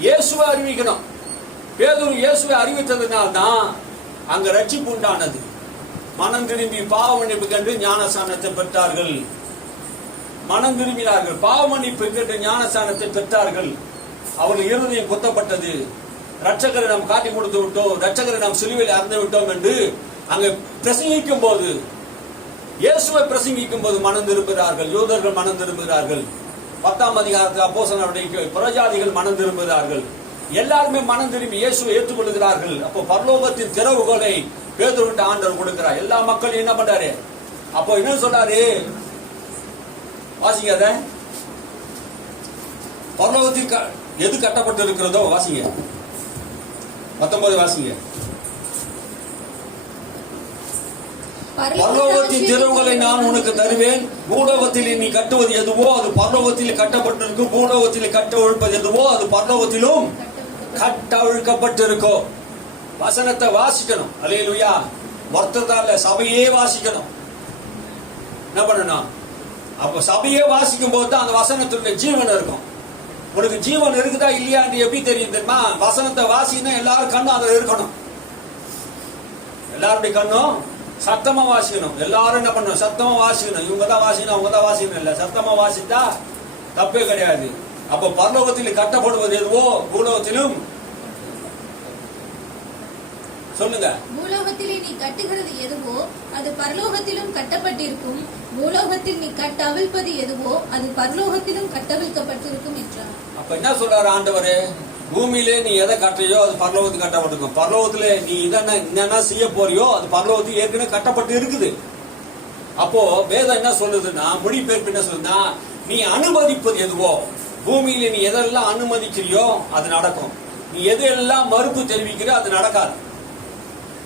இயேசுவை அறிவிக்கணும். பேதுரு இயேசுவை அறிவித்ததுனால்தான் அங்க ரட்சிப்பு உண்டானது. மனம் திரும்பி பாவ மன்னிப்பு கண்டு ஞானஸ்நானத்தை பெற்றார்கள். மனம் திரும்பினார்கள், பாவ மன்னிப்பு கண்டு ஞானஸ்நானத்தை பெற்றார்கள். அவர்கள் இருதயம் குத்தப்பட்டது. ரட்சகரை நாம் காட்டி கொடுத்து விட்டோம், ரட்சகரை நாம் சிலுவையில் அறந்து விட்டோம் என்று அங்க பிரசங்கிக்கும் போது, இயேசுவை பிரசங்கிக்கும் போது மனம் திரும்புகிறார்கள். யூதர்கள் மனம் திரும்புகிறார்கள். 10ஆம் அதிகாரத்தில் அப்போஸ்தலருடைய புறஜாதிகள் மனம் திரும்புகிறார்கள். எல்லாருமே மனம் திரும்பி இயேசுவை ஏற்றுக்கொள்கிறார்கள். அப்போ பரலோகத்தின் திறவுகோலை பேதுருவிட்ட ஆண்டவர் கொடுக்கிறார். எல்லா மக்களும் என்ன பண்றாரு? அப்போ என்ன சொல்றாரு? வாசிங்க. அத பரலோகத்தில் எது கட்டப்பட்டு இருக்கிறதோ வாசிங்க. 19 வாசிங்க. பரலோகத்தின் திறவுகளை நான் உனக்கு தருவேன். பூலோகத்தில் நீ கட்டுவது எதுவோ அது பரலோகத்தில் கட்டப்பட்டிருக்கும். பூலோகத்தில் கட்டவிழ்ப்பது எதுவோ அது பரலோகத்திலும் கட்டவிழ்க்கப்பட்டிருக்கும். வசனத்தை வாசிக்கணும். அல்லேலூயா. ஒருத்தர்தான் சபையே வாசிக்கணும். என்ன பண்ணணும்? அப்ப சபையே வாசிக்கும் போது தான் அந்த வசனத்துடைய ஜீவன் இருக்கும். உனக்கு ஜீவன் இருக்குதா இல்லையா எப்படி தெரியும் தெரியுமா? வசனத்தை வாசினா எல்லாரும் கண்ணும் அதுல இருக்கணும். எல்லாருடைய கண்ணும் சத்தமா வாசிக்கணும். எல்லாரும் என்ன பண்ணணும்? சத்தமா வாசிக்கணும். இவங்க தான் வாசிக்கணும், அவங்க தான் வாசிக்கணும் இல்ல, சத்தமா வாசித்தா தப்பே கிடையாது. அப்ப பரலோகத்தில் கட்டப்படுவது எதுவோ பூலோகத்திலும் சொல்லுங்க. பூலோகத்திலே நீ கட்டுகிறது எதுவோ அது பரலோகத்திலும் கட்டப்பட்டிருக்கும். பூலோகத்தில் நீ கட்டவிழ்ப்பது எதுவோ அது பரலோகத்திலும் கட்டவிழ்க்கப்பட்டிருக்கும் என்றார். அப்ப என்ன சொல்றாரு ஆண்டவர்? பூமியிலே நீ எதை கட்டுறியோ அது பரலோகத்துக்கு கட்டப்பட்டிருக்கும். பரலோகத்திலே நீ என்னென்ன செய்ய போறியோ அது பரலோகத்துக்கு ஏற்கனவே கட்டப்பட்டு இருக்குது. அப்போ வேதம் என்ன சொல்லுதுன்னா, மொழிபெயர்ப்பு என்ன சொல்லுதுன்னா, நீ அனுமதிப்பது எதுவோ, பூமியில நீ எதெல்லாம் அனுமதிக்கிறியோ அது நடக்கும். நீ எதெல்லாம் மறுப்பு தெரிவிக்கிற அது நடக்காது.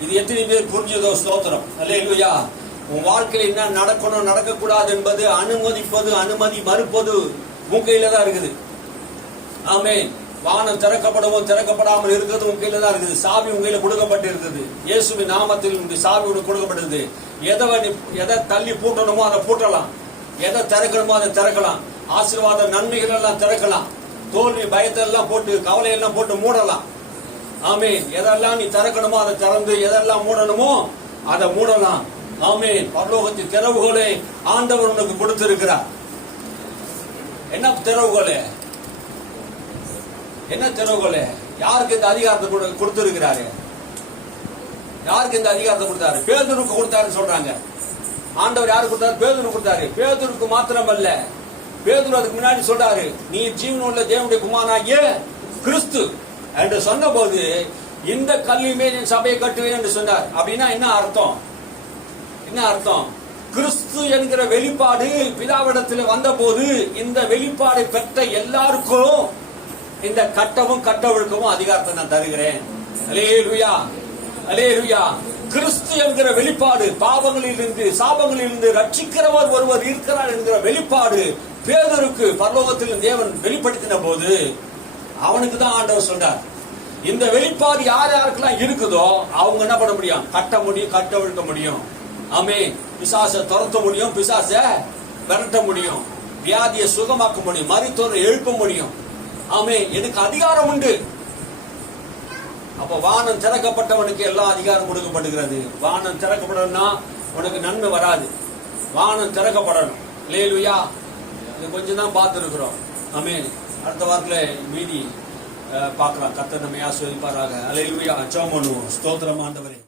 இது எத்தனை பேர் புரிஞ்சதோ? ஸ்தோத்திரம். அல்லேலூயா. உன் வாழ்க்கையில் என்ன நடக்கணும் நடக்கக்கூடாது என்பது அனுமதிப்பது, அனுமதி மறுப்பது உன் கையில தான் இருக்குது. ஆமென். வானம் திறக்கப்படவும் திறக்கப்படாமல் இருக்கிறது உன் கையில தான் இருக்குது. சாவி உன் கையில கொடுக்கப்பட்டு இருக்குது. இயேசுவின் நாமத்தில் இந்த சாவி உனக்கு கொடுக்கப்பட்டது. எதை தள்ளி பூட்டணுமோ அதை பூட்டலாம், எதை திறக்கணுமோ அதை திறக்கலாம். ஆசீர்வாத நன்மைகள் எல்லாம் திறக்கலாம். தோல்வி பயத்தை எல்லாம் போட்டு கவலை எல்லாம் போட்டு மூடலாம். ஆமென். எதெல்லாம் நீ திறக்கணுமோ அதை திறந்து, எதெல்லாம் மூடணுமோ அதை மூடலாம். ஆமென். பரலோகத்தின் திறவுகோலை ஆண்டவர் உனக்கு கொடுத்திருக்கிறார். என்ன திறவுகோலை? என்ன திறவுகோலை? யாருக்கு இந்த அதிகாரத்தை கொடுத்திருக்கிறாரு? யாருக்கு இந்த அதிகாரத்தை கொடுத்தாரு? பேதுருக்கு கொடுத்தாருன்னு சொல்றாங்க. ஆண்டவர் யாருக்கு கொடுத்தாரு? பேதுருக்கு கொடுத்தாரு. பேதுருக்கு மாத்திரமல்ல, பேதுரு அதுக்கு முன்னாடி சொல்றாரு, நீ ஜீவனுள்ள தேவனுடைய குமாரனாகிய கிறிஸ்து என்று சொன்ன போது இந்த கல்வியுமே என் சபையை கட்டுவேன் என்று சொன்னார். அப்படின்னா என்ன அர்த்தம்? என்ன அர்த்தம்? கிறிஸ்து என்கிற வெளிப்பாடு பிதாவிடத்தில் வந்த போது இந்த வெளிப்பாடை பெற்ற எல்லாருக்கும் இந்த கட்டவும் கட்டவிழ்க்கவும் அதிகாரத்தை நான் தருகிறேன். அல்லேலூயா, அல்லேலூயா. கிறிஸ்து என்கிற வெளிப்பாடு, பாவங்களிலிருந்து சாபங்களிலிருந்து ரட்சிக்கிறவர் ஒருவர் இருக்கிறார் என்கிற வெளிப்பாடு பேதுருக்கு பரலோகத்தில் தேவன் வெளிப்படுத்தின போது அவனுக்கு தான் ஆண்டவர் சொல்றார், இந்த வெளிப்பாடு யார் யாருக்கெல்லாம் இருக்குதோ அவங்க என்ன பண்ண முடியும்? கட்ட முடியும், கட்டவிழ்க்க முடியும். ஆமே. பிசாசை துரத்த முடியும், பிசாசை விரட்ட முடியும், வியாதியை சுகமாக்க முடியும், மரித்தோரை எழுப்ப முடியும். ஆமே. எனக்கு அதிகாரம் உண்டு. அப்ப வானம் திறக்கப்பட்டவனுக்கு எல்லா அதிகாரம் கொடுக்கப்படுகிறது. வானம் திறக்கப்படணும்னா உனக்கு நன்மை வராது. வானம் திறக்கப்படணும். அல்லேலூயா. இது கொஞ்சம் தான் பார்த்துருக்கிறோம். ஆமென். அடுத்த வாரத்துல மீதி பார்க்கலாம். கர்த்தர் நம்மை ஆசீர்வதிப்பாராக. அல்லேலூயா. ஜெபம் பண்ணுவோம். ஸ்தோத்திரம் ஆண்டவரே.